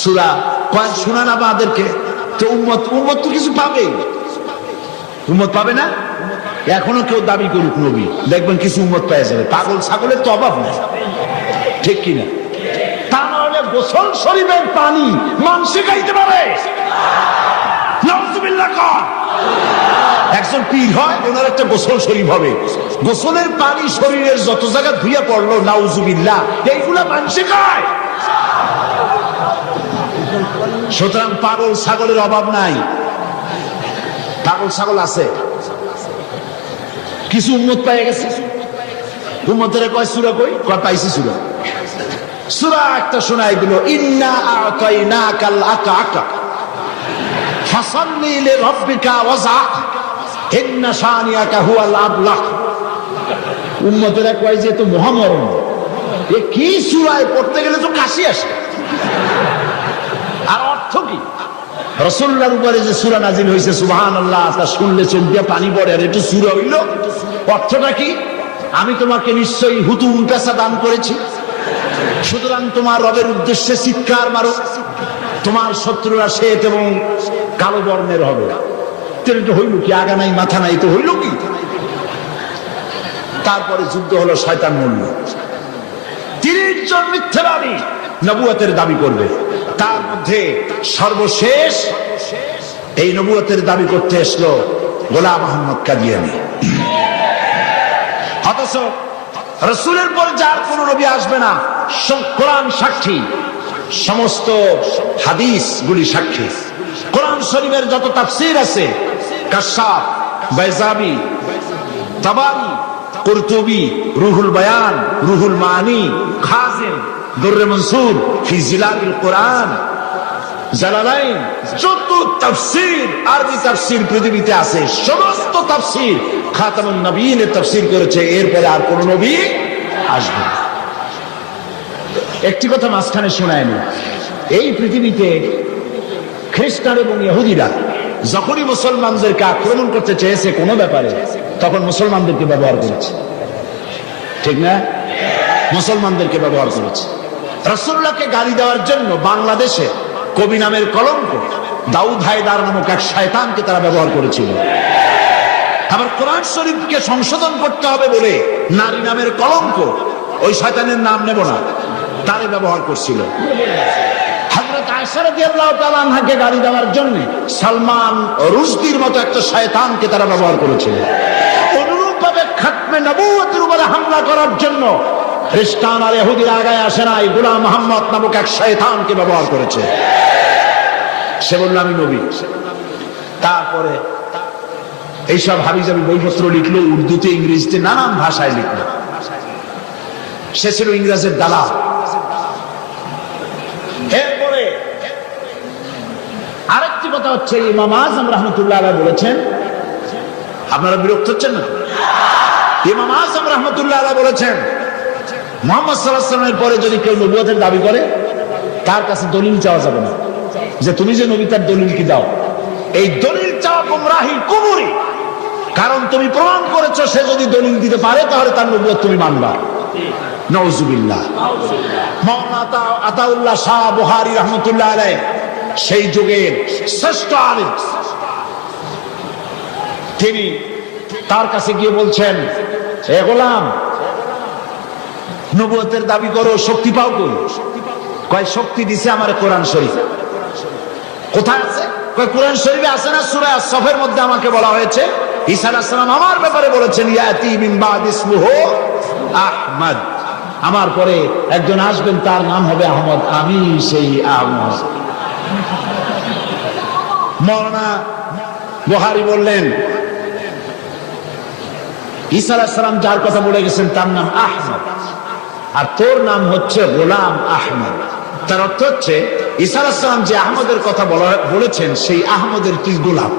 সূরা কয় শোনা না আমাদেরকে, তো উম্মত তো কিছু পাবে, উম্মত পাবে না? এখনো কেউ দাবি করুক নবী, দেখবেন কিছু উম্মত পেয়ে যাবে। পাগল ছাগলের তো অভাব নেই, ঠিক কিনা? তা নাহলে গোসল শরীফের পানি মানুষে খাইতে পারে। নাউজুবিল্লাহ। একজন পীর হয়, ওনার একটা গোসল শরীফ হবে, গোসলের পানি শরীরের যত জায়গা ধুইয়া পড়লো, নাউজুবিল্লাহ, এইগুলা মানুষে খায়। সুতরাং পাগল ছাগলের অভাব নাই। পাগল ছাগল আছে, কিছু উম্মত পেয়ে গেছে। উম্মতের কয় সূরা কই? কয় পাইছি সূরা। সূরা একটা শোনাই দিল, ইন্না আ'তাইনাকাল আকা ফাসাল্লি লিরাব্বিকা ওয়াজআ ইন্না শানিয়াকা হুয়াল আবলাহ। উম্মতের কয় যে তো মহামরণ, এ কি সূরায় পড়তে গেলে তো কাশি আসে। আর অর্থ কি? রাসূলুল্লাহর উপরে যে সূরা নাজিল হয়েছে সুবহানাল্লাহ, তা শুনলে চোখ দিয়ে পানি পড়ে, আর এটা সূরা হইল। অর্থটা কি? আমি তোমাকে নিশ্চয়ই হুতুম পেশা দান করেছি, সুতরাং তোমার রবের উদ্দেশ্যে চিৎকার মারো, তোমার শত্রুরা শ্বেত এবং কালো বর্ণের হবে। এটা হইল কি? আগা নাই মাথা নাই, তো হইল কি? তারপরে যুদ্ধ হলো, শয়তান মরল। 30 জন মিথ্যাবাদী নবুয়তের দাবি করবে। তার মধ্যে সর্বশেষ এই নবুয়তের দাবি করতে এসলো গোলাম আহমদ কাদিয়ানী। অথচ রাসূলের পর যার কোন নবী আসবে না, কোরআন সাক্ষী, সমস্ত হাদিস গুলি সাক্ষী। কোরআন শরীফের যত তাফসীর আছে, কাশাফ, বাইজাবি, তাবারি, কুরতুবি, রুহুল বায়ান, রুহুল মানি, খাজিন, দুররে মনসুর ফি জিলালিল কোরআন, জালালাইন, যত তাফসীর আরবি তাফসীর পৃথিবীতে আছে সমস্ত তাফসীর খাতামুন নবীন তাফসীর করেছে, এরপরে আর কোন নবী আসবে না। একটি কথা মাঝখানে শোনায়নি, এই পৃথিবীতে খ্রিস্টান এবং ইহুদিরা যখনই মুসলমানদেরকে আক্রমণ করতে চেয়েছে কোনো ব্যাপারে, তখন মুসলমানদেরকে ব্যবহার করেছে, ঠিক না? মুসলমানদেরকে ব্যবহার করেছে। রাসূলুল্লাহকে গালি দেওয়ার জন্য বাংলাদেশে কবি নামের কলঙ্ক দাউদ হায়দার নামক এক শয়তানকে তারা ব্যবহার করেছিল। আবার কোরআন শরীফকে সংশোধন করতে হবে বলে নারী নামের কলঙ্ক, ওই শয়তানের নাম নেব না, তারে ব্যবহার করছিল। হযরত আয়েশা রাদিয়াল্লাহু তাআলা আনহাকে গালি দেওয়ার জন্য সালমান রুশদির মতো একটা শয়তানকে তারা ব্যবহার করেছিল। অনুরূপভাবে খাতমে নবুয়তের উপরে হামলা করার জন্য খ্রিস্টান আর ইহুদিরা আগায় আসে নাই, গোলাম মুহাম্মদ নামক এক শয়তানকে ব্যবহার করেছে। সে বলল আমি নবী। তারপরে এইসব হাবিজাবি বইপত্র লিখলো, উর্দুতে ইংরেজিতে নানান ভাষায় লিখলো। সে ছিল ইংরেজের দালাল। এরপরে আরেকটি কথা হচ্ছে, ইমাম আযম রাহমাতুল্লাহ আলাইহি বলেছেন, আপনারা বিরক্ত হচ্ছেন না? ইমাম আযম রাহমাতুল্লাহ আলাইহি বলেছেন, মুহাম্মদ সাল্লাল্লাহু আলাইহি ওয়াসাল্লামের পরে যদি কেউ নবুয়তের দাবি করে, তার কাছে দলিল চাওয়া যাবে না যে তুমি যে নবী, তার দলিল কি দাও। এই দলিল চাওয়া গুমরাহি, কুফরি। কারণ তুমি প্রমাণ করেছো সে যদি দলিল দিতে পারে তাহলে তার নবুয়ত তুমি মানবা। নাউজুবিল্লাহ। মাওলানা আতাউল্লাহ শাহ বুখারী রাহমাতুল্লাহ আলাইহি সেই যুগের শ্রেষ্ঠ আলেম, তিনি তার কাছে গিয়ে বলছেন, এ গোলাম, নবুয়তের দাবি করো, শক্তি পাও কই? কয় শক্তি দিছে আমারে কোরআন শরীফ। কোথায় আছে? কয় কোরআন শরীফে আছে না, সূরা আস-সফের মধ্যে আমাকে বলা হয়েছে ঈসা আলাইহিস সালাম আমার ব্যাপারে বলেছেন, ইয়াতি মিন বাদ ইসমুহু আহমদ, আমার পরে একজন আসবেন তার নাম হবে আহমদ, আমি সেই আহমদ। মাওলানা বুখারী বললেন, ঈসা আলাইহিস সালাম যার কথা বলে গেছেন তার নাম আহমদ, আর তোর নাম হচ্ছে গোলাম আহমদ। তার অর্থ হচ্ছে ঈসা আলাইহিস সালাম যে আহমদের কথা বলেছেন সেই আহমদের তুই গোলাম।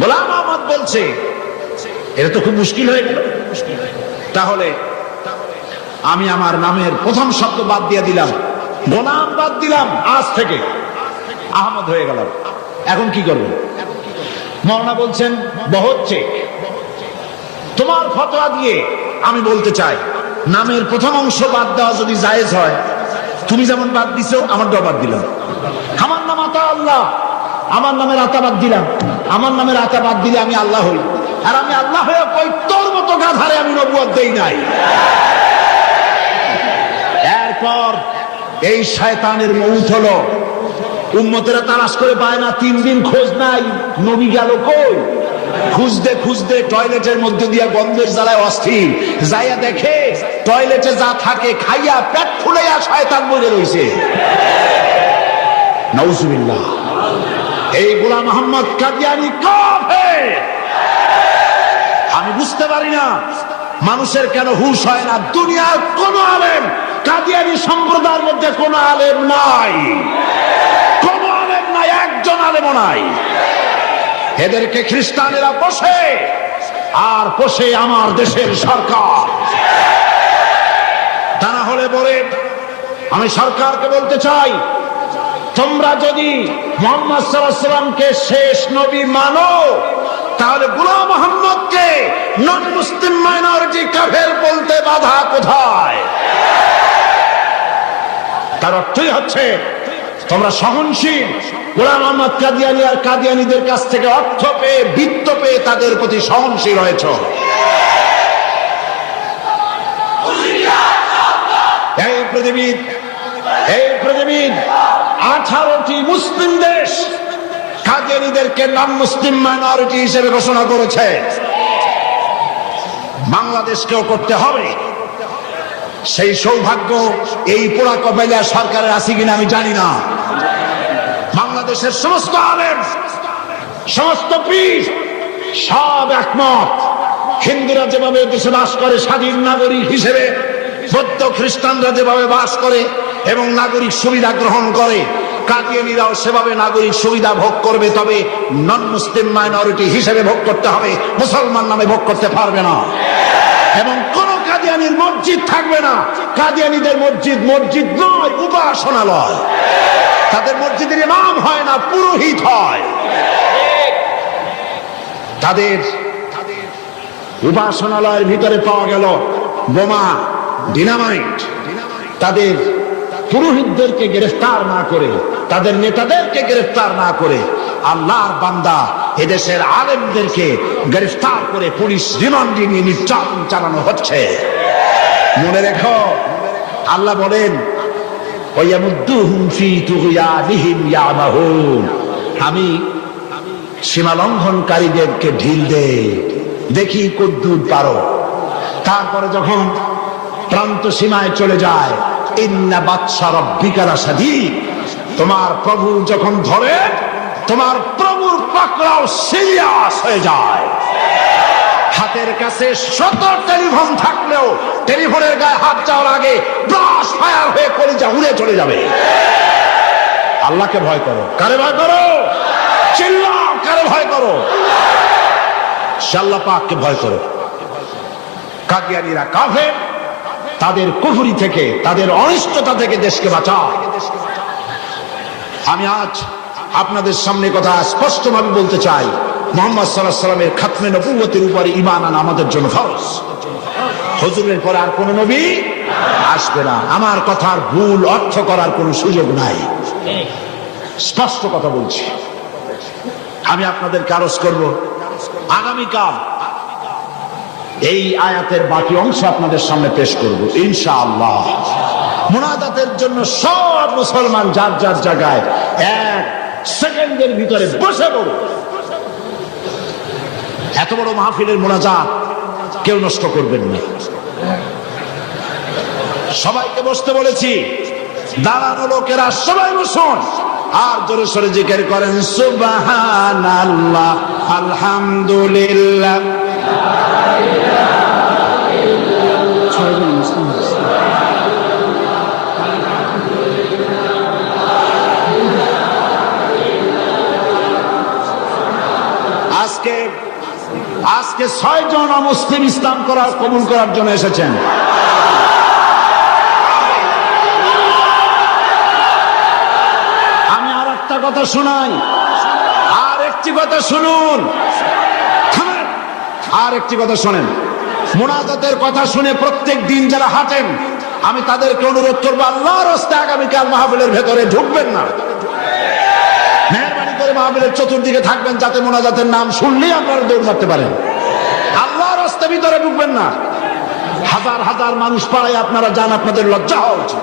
গোলাম আহমদ বলছে, এটা তো খুব মুশকিল হয়ে গেল। তাহলে আমি আমার নামের প্রথম শব্দ বাদ দিয়ে দিলাম, গোলাম বাদ দিলাম, আজ থেকে আহমদ হয়ে গেলাম। এখন কি করব? মাওলানা বলছেন, হচ্ছে তোমার ফতোয়া দিয়ে আমি বলতে চাই, নামের প্রথম অংশ বাদ দেওয়া যদি জায়েজ হয়, তুমি যেমন বাদ দিছো আমারটাও বাদ দিলাম। আমার নাম আতা আল্লাহ, আমার নামের আতা বাদ দিলাম। আমার নামের আতা বাদ দিলে আমি আল্লাহ হই, আর আমি আল্লাহ হয়ে কই তোর মতো গাধারে আমি নবুয়ত দেই নাই। এরপর এই শয়তানের মউত হলো, উম্মতেরা তালাশ করে পায় না, 3 দিন খোঁজ নাই, নবী গেল কই? খুঁজতে খুঁজতে টয়লেটের মধ্যে দিয়া গন্ধের জ্বালায় অস্থির, যাইয়া দেখে টয়লেটে যা থাকে খাইয়া পেট ফুলাইয়া শয়তান মরে রইছে। নাউজুবিল্লাহ। এই গোলাম মুহাম্মদ কাদিয়ানী কাফের। আমি বুঝতে পারি না মানুষের কেন হুঁশ হয় না। দুনিয়ার কোন আলেম, কাদিয়ানী সম্প্রদায়ের মধ্যে কোন আলেম নাই, কোন আলেম নাই, একজন আলেমও নাই। এদেরকে খ্রিস্টানেরা পোষে, আর পোষে আমার দেশের সরকার। তা না হলে পরে আমি সরকারকে বলতে চাই, তোমরা যদি মুহাম্মদ সাল্লাল্লাহু আলাইহি ওয়াসাল্লামকে শেষ নবী মানো, তাহলে গোলাম মুহাম্মদকে নন মুসলিম মাইনরিটি কাফের বলতে বাধা কোথায়? তার অর্থই হচ্ছে তোমরা সহনশীল, গোলাম মুহাম্মদ কাদিয়ানী আর কাদিয়ানীদের কাছ থেকে অর্থ পেয়ে, বিত্ত পেয়ে তাদের প্রতি সহনশীল হয়েছ। এই পৃথিবীর 18টি মুসলিম দেশ কাদিয়ানীদেরকে নন মুসলিম মাইনরিটি হিসেবে ঘোষণা করেছে। বাংলাদেশকেও করতে হবে। সেই সৌভাগ্য এই পোড়া কপাইলা সরকারের আছে কিনা আমি জানি না। বাংলাদেশের সমস্ত আলেম, সমস্ত পীর সব একমত, হিন্দুরা যেভাবে দেশে বাস করে স্বাধীন নাগরিক হিসেবে, বৌদ্ধ খ্রিস্টানরা যেভাবে বাস করে এবং নাগরিক সুবিধা গ্রহণ করে, কাদিয়ানীরাও সেভাবে নাগরিক সুবিধা ভোগ করবে, তবে নন মুসলিম মাইনরিটি হিসেবে ভোগ করতে হবে, মুসলমান নামে ভোগ করতে পারবে না। এবং কোন কাদিয়ানীর মসজিদ থাকবে না। কাদিয়ানীদের মসজিদ মসজিদ নয়, উপাসনালয়। তাদের মসজিদের ইমাম হয় না, পুরোহিত হয়। তাদের উপাসনালয়ের ভিতরে পাওয়া গেল বোমা, ডিনামাইট। তাদের পুরোহিতদেরকে গ্রেফতার না করে, তাদের নেতাদেরকে গ্রেফতার না করে, আল্লাহর বান্দা এদেশের আলেমদেরকে গ্রেফতার করে পুলিশ রিমান্ডে নিয়ে নির্যাতন চালানো হচ্ছে। মনে রেখো, আল্লাহ বলেন, আমি সীমা লঙ্ঘনকারীদেরকে ঢিল দেই, দেখি কদ্দুর পারো। তারপরে যখন প্রান্ত সীমায় চলে যায়, ইন্না বাতশা রাব্বিকা লাশাদীদ, তোমার প্রভু যখন ধরে, তোমার প্রভুর পাকড়াও সিরিয়াস হয়ে যায়। হাতের কাছে 100 টেলিফোন থাকলেও টেলিফোনের গায়ে হাত যাওয়ার আগে ব্লাস্ট ফায়ার হয়ে কলিজা উড়ে চলে যাবে। আল্লাহকে ভয় করো। কারে ভয় করো? চিল্লাও, কারে ভয় করো? আল্লাহ পাককে ভয় করো। কাদিয়ানীরা কাফের, তাদের কুফরি থেকে, তাদের অনিষ্টতা থেকে দেশকে বাঁচাও। আমি আজ আপনাদের সামনে কথা স্পষ্টভাবে বলতে চাই, মুহাম্মদ সাল্লাল্লাহু আলাইহি ওয়াসাল্লামের খাতমে নবুয়তের উপরে ঈমান আনা আমাদের জন্য ফরজ। হুজুরের পরে আর কোন নবী আসবে না। আমার কথার ভুল অর্থ করার কোনো সুযোগ নাই, স্পষ্ট কথা বলছি। আমি আপনাদেরকে আরজ করব, আগামীকাল এই আয়াতের বাকি অংশ আপনাদের সামনে পেশ করব ইনশাআল্লাহ। মুনাজাতের জন্য সব মুসলমান যার যার জায়গায় 1 সেকেন্ডের ভিতরে বসে পড়ো। এত বড় মাহফিলের মুনাজাত কেউ নষ্ট করবেন না। সবাইকে বসতে বলেছি, দাঁড়ানো লোকেরা সবাই বসুন, আর জোরে সোরে জিকির করেন সুবহানাল্লাহ, আলহামদুলিল্লাহ। আজকে 6 জন মুসলিম ইসলাম কবুল করার জন্য এসেছেন। আমি আর একটা কথা শোনাই, আর একটি কথা শুনুন, আর একটি কথা শোনেন। মুনাজাতের কথা শুনে প্রত্যেক দিন যারা হাঁটেন, আমি তাদেরকে অনুরোধ করবো, আল্লাহর রাস্তায় আগামীকাল মাহফিলের ভেতরে ঢুকবেন না। মেহরবানি করে মাহফিলের চতুর্দিকে থাকবেন, যাতে মুনাজাতের নাম শুনলেই আপনারা দৌড় মারতে পারেন। আল্লাহর রাস্তায় ভিতরে ঢুকবেন না। হাজার হাজার মানুষ পাড়ায় আপনারা যান, আপনাদের লজ্জা হওয়া উচিত।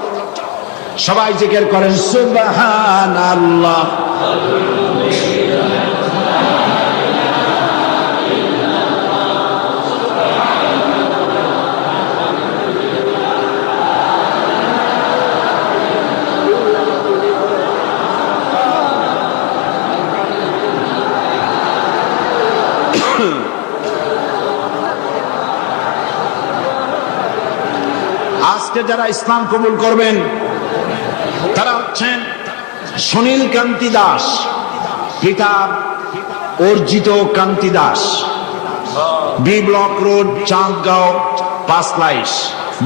সবাই জিকির করেন সুবহানাল্লাহ। আজকে যারা ইসলাম কবুল করবেন তারা হচ্ছেন সুনীল কান্তি দাস, পিতা Arjit Kanti Das, B block road, Chandgaon, Panchlaish.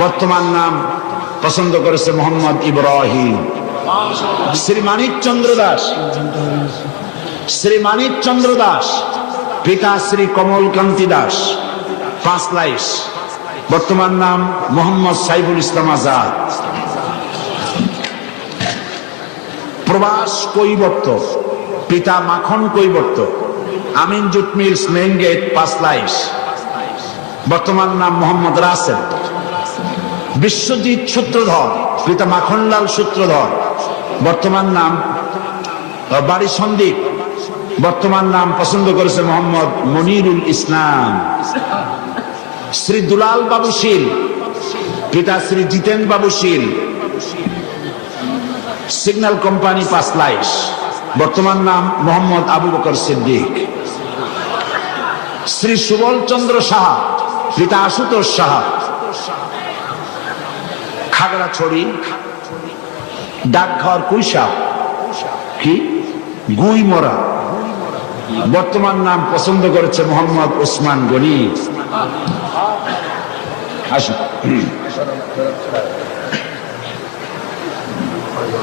বর্তমান নাম পছন্দ করেছে মোহাম্মদ ইব্রাহিম। শ্রী মানিকচন্দ্র দাস, শ্রী মানিকচন্দ্র দাস, পিতা শ্রী কমল কান্তি দাস, পাঁচলাইশ। বর্তমান নাম মোহাম্মদ সাইফুল ইসলাম আজাদ। প্রবাস কৈবর্ত, পিতা Makhan Kaibarta, Amin jute mills, main gate, Panchlaish. বর্তমান নাম মোহাম্মদ রাসেল। বিশ্বজিৎ সূত্রধর, পিতা মাখনলাল সূত্রধর, বর্তমান নাম বাড়ি সন্দীপ। বর্তমান নাম পছন্দ করেছে মোহাম্মদ মনিরুল ইসলাম। শ্রী দুলাল বাবু শীল, পিতা শ্রী জিতেন বাবু শীল, সিগন্যাল কোম্পানি, পাঁচলাইশ। বর্তমান নাম মোহাম্মদ আবু বকর সিদ্দিক। শ্রী সুবল চন্দ্র সাহা, পিতা আশুতোষ সাহা, খাগড়াছড়ি, ডাকঘর কুইসাপ, কি গুইমরা, বর্তমান নাম পছন্দ করেছে মোহাম্মদ ওসমান গনি। আসুন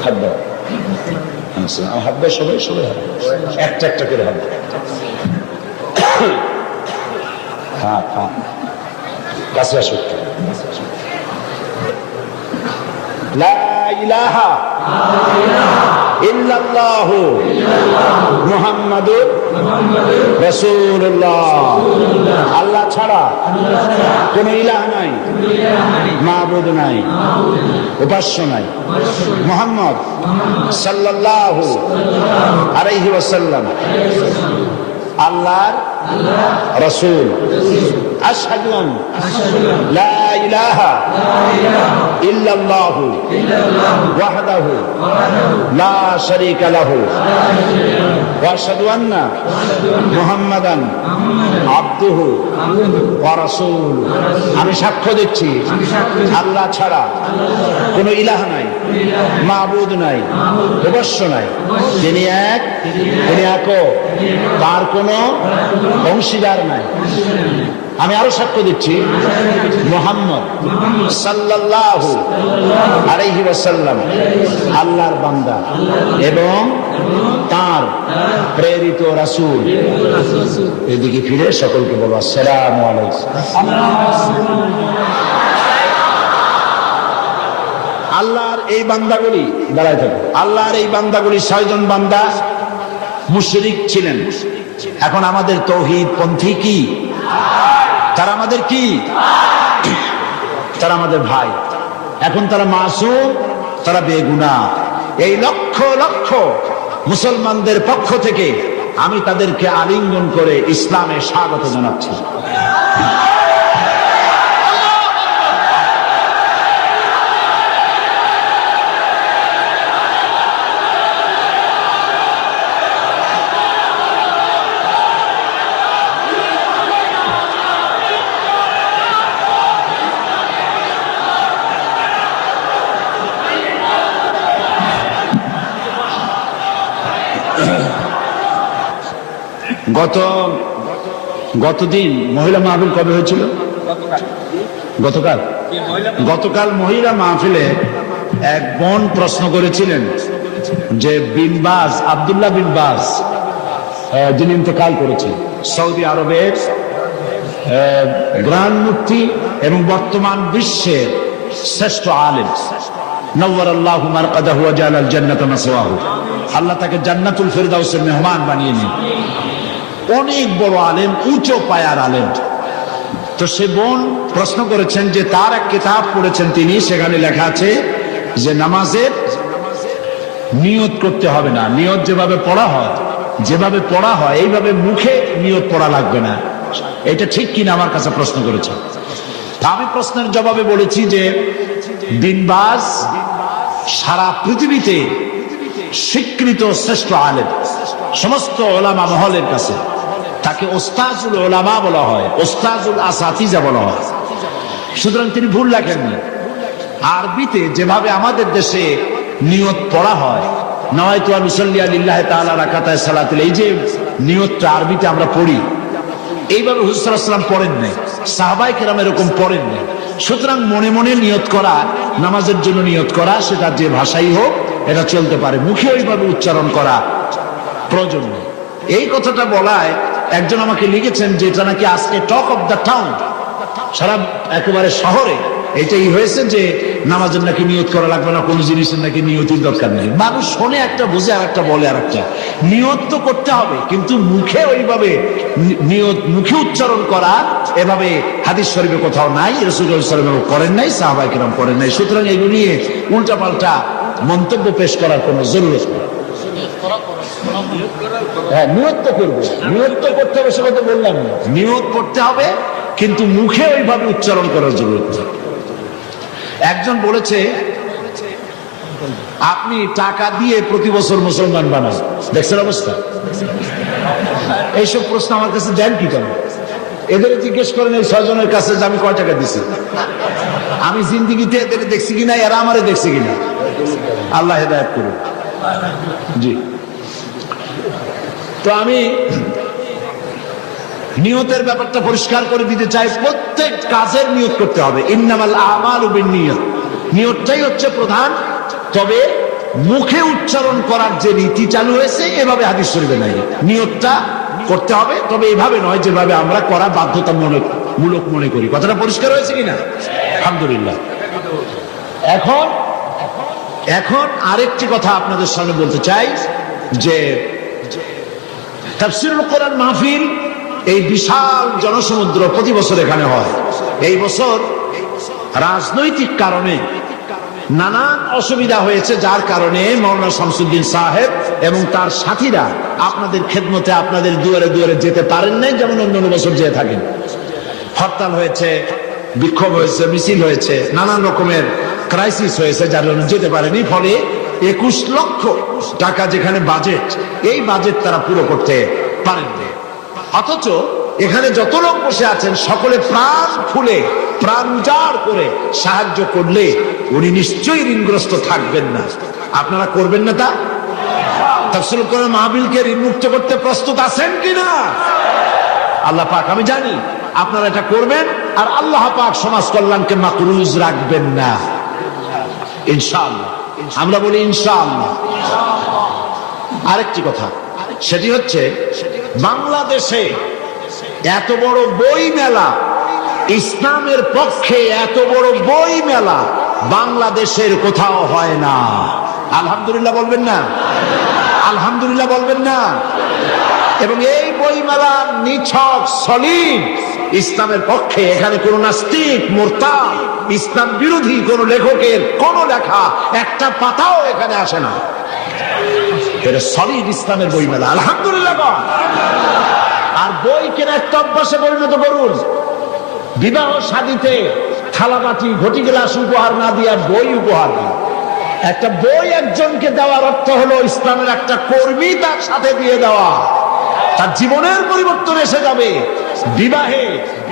হাত দাও, সবাই সবাই একটা একটা করে হাত দাও। হ্যাঁ হ্যাঁ, কাছে আসুন। লা ইলাহা ইল্লাল্লাহু মুহাম্মাদুর রাসূলুল্লাহ। আল্লাহ ছাড়া কোন ইলাহ নাই, মাবুদ নাই, উপাস্য নাই। মুহাম্মদ সাল্লাল্লাহু আলাইহি ওয়াসাল্লাম আল্লাহর রাসূল। আশহাদু আন লা ইলাহা ইল্লাল্লাহু ওয়াহদাহু লা শারীকা লাহু ওয়া আশহাদু আন্না মুহাম্মাদান আবদুহু ওয়া রাসূলুহু। আমি সাক্ষ্য দিচ্ছি আল্লাহ ছাড়া কোনো ইলাহ নাই, মাবুদ নাই, উপাস্য নাই। তিনি এক, তিনি একক, তার কোনো অংশীদার নাই। আমি আরো সাক্ষ্য দিচ্ছি মুহাম্মদ সাল্লাল্লাহু আলাইহি ওয়াসাল্লাম আল্লাহর বান্দা এবং তার প্রেরিত রাসূল। এদিকে ফিরে সকলকে বলো আসসালামু আলাইকুম। আল্লাহর এই বান্দাগুলি দাঁড়ায় থাকে, আল্লাহর এই বান্দাগুলি 6 জন বান্দা মুশরিক ছিলেন। এখন আমাদের তৌহিদ পন্থী কি? তারা আমাদের কি? তারা আমাদের ভাই। এখন তারা মাসুম, তারা বেগুনাহ। এই লক্ষ লক্ষ মুসলমানদের পক্ষ থেকে আমি তাদেরকে আলিঙ্গন করে ইসলামে স্বাগত জানাচ্ছি। গতদিন মহিলা মাহফিল কবে হয়েছিল? গতকাল মহিলা মাহফিলে এক বোন প্রশ্ন করেছিলেন যে বিনবাজ, আব্দুল্লাহ বিনবাজ যিনি ইন্তেকাল করেছেন, সৌদি আরবের গ্র্যান্ড মুফতি এবং বর্তমান বিশ্বের শ্রেষ্ঠ আলেম, নওয়ারাল্লাহু মারকাদাহু ওয়া জাআলাল জান্নাতা মাসওয়াহু। আল্লাহ তাকে জান্নাতুল ফিরদাউসের মেহমান বানিয়ে নিন। অনেক বড় আলেম, উঁচু পায়ার আলেম। তো সে বোন প্রশ্ন করেছেন যে তার এক কিতাব পড়েছেন তিনি, সেখানে লেখা আছে যে নামাজের নিয়ত করতে হবে না, নিয়ত যেভাবে পড়া হয় এইভাবে মুখে নিয়ত পড়া লাগবে না। এটা ঠিক কিনা আমার কাছে প্রশ্ন করেছেন। আমি প্রশ্নের জবাবে বলেছি যে বিনবাজ সারা পৃথিবীতে স্বীকৃত শ্রেষ্ঠ আলেম, সমস্ত ওলামা মহলের কাছে তাকে ওস্তাজুল ওলামা বলা হয়, ওস্তাজুল আসাতিজা বলা হয়। সুতরাং তিনি ভুল লেখেননি। আরবিতে যেভাবে আমাদের দেশে নিয়ত পড়া হয়, নাওয়াইতু আন উসাল্লি লিল্লাহি তাআলা রাকাতায় সালাতুল, এই যে নিয়তটা আরবিতে আমরা পড়ি, এইভাবে হুজুর সাল্লাল্লাহু আলাইহি ওয়াসাল্লাম পড়েন নাই, সাহাবায়ে কেরাম এরকম পড়েন নাই। সুতরাং মনে মনে নিয়ত করা, নামাজের জন্য নিয়ত করা, সেটা যে ভাষাই হোক এটা চলতে পারে, মুখে ওইভাবে উচ্চারণ করা প্রয়োজন নেই। এই কথাটা বলায় একজন আমাকে লিখেছেন যে এটা নাকি আজকে টক অফ দ্য টাউন, সারা একেবারে শহরে এটাই হয়েছে যে নামাজের নাকি নিয়ত করা লাগবে না, কোনো জিনিসের নাকি নিয়তির দরকার নেই। মানুষ শোনে একটা, বুঝে আর একটা, বলে আর একটা। নিয়ত তো করতে হবে, কিন্তু মুখে ওইভাবে নিয়ত, মুখে উচ্চারণ করা এভাবে হাদিস শরীফে কোথাও নাই, রাসূলুল্লাহ সাল্লাল্লাহু আলাইহি ওয়াসাল্লাম করেন নাই, সাহাবায়ে কেরাম করেন নাই। সুতরাং এগুলো নিয়ে উল্টাপাল্টা মন্তব্য পেশ করার কোনো জরুরত নেই। হ্যাঁ, নিয়ত তো করবো, নিয়ত তো করতে হবে, সেটা তো বললাম না। নিয়ত করতে হবে, কিন্তু মুখে ওইভাবে উচ্চারণ করার জরুরত নেই। একজন বলেছে আপনি টাকা দিয়ে প্রতি বছর মুসলমান বানান, দেখছেন অবস্থা? এইসব প্রশ্ন আমার কাছে দেন কি কেন? এদের জিজ্ঞেস করেন এই 6 জনের কাছে যে আমি কয় টাকা দিছি। আমি জিন্দিগিতে এদের দেখছি কিনা, এরা আমারে দেখছে কিনা। আল্লাহ হেদায়েত করুন। জি, তো আমি নিয়তের ব্যাপারটা পরিষ্কার করে দিতে চাই। প্রত্যেক কাজের নিয়ত করতে হবে। ইন্নামাল আমালু বিন্নিয়াত, নিয়তটাই হচ্ছে প্রধান। তবে মুখে উচ্চারণ করার যে নীতি চালু হয়েছে এভাবে হাদিস শরীফে নাই। নিয়তটা করতে হবে, তবে এভাবে নয় যেভাবে আমরা করা বাধ্যতামূলক মনে করি। কথাটা পরিষ্কার হয়েছে কিনা? আলহামদুলিল্লাহ। এখন আরেকটি কথা আপনাদের সামনে বলতে চাই যে তাফসীরুল কোরআন মাহফিল এই বিশাল জনসমুদ্র প্রতি বছর এখানে হয়। এই বছর রাজনৈতিক কারণে নানান অসুবিধা হয়েছে, যার কারণে মাওলানা শামসুদ্দিন সাহেব এবং তার সাথীরা আপনাদের খেদমতে আপনাদের দুয়ারে দুয়ারে যেতে পারেন নাই, যেমন অন্য বছর যেয়ে থাকেন। হরতাল হয়েছে, বিক্ষোভ হয়েছে, মিছিল হয়েছে, নানান রকমের ক্রাইসিস হয়েছে, যার জন্য যেতে পারেনি। ফলে 21 লক্ষ টাকা যেখানে বাজেট, এই বাজেট তারা পুরো করতে পারেননি। অথচ এখানে যত লোক বসে আছেন সকলে প্রাণ খুলে প্রাণ উজাড় করে সাহায্য করলে উনি নিশ্চয়ই ঋণগ্রস্ত থাকবেন না। আপনারা করবেন না তা? তাফসীরুল কোরআন মাহফিলকে ঋণমুক্ত করতে প্রস্তুত আছেন কিনা? আল্লাহ পাক, আমি জানি আপনারা এটা করবেন, আর আল্লাহ পাক সমাজ কল্যাণকে মাকরুজ রাখবেন না, ইনশাআল্লাহ। আমরা বলি ইনশাআল্লাহ। আরেকটি কথা, সেটি হচ্ছে বাংলাদেশে এত বড় বই মেলা, ইসলামের পক্ষে এত বড় বই মেলা বাংলাদেশের কোথাও হয় না। আলহামদুলিল্লাহ বলবেন না? আলহামদুলিল্লাহ বলবেন না? এবং এই বই মেলা নিছক সলিড ইসলামের পক্ষে। এখানে কোন নাস্তিক, মুরতাদ, ইসলাম বিরোধী কোন লেখকের কোন লেখা একটা পাতাও এখানে আসে না। এটা সলিড ইসলামের বই মেলা। আলহামদুলিল্লাহ। আর বই কেনা একটা অভ্যাসে পরিণত করুন। বিবাহ শাদীতে থালাবাটি, ঘটি গ্লাস উপহার না দিয়া বই উপহার দিন। একটা বই একজনকে দেওয়ার অর্থ হলো ইসলামের একটা কর্মী তার সাথে দিয়ে দেওয়া, তার জীবনের পরিবর্তন এসে যাবে। বিবাহে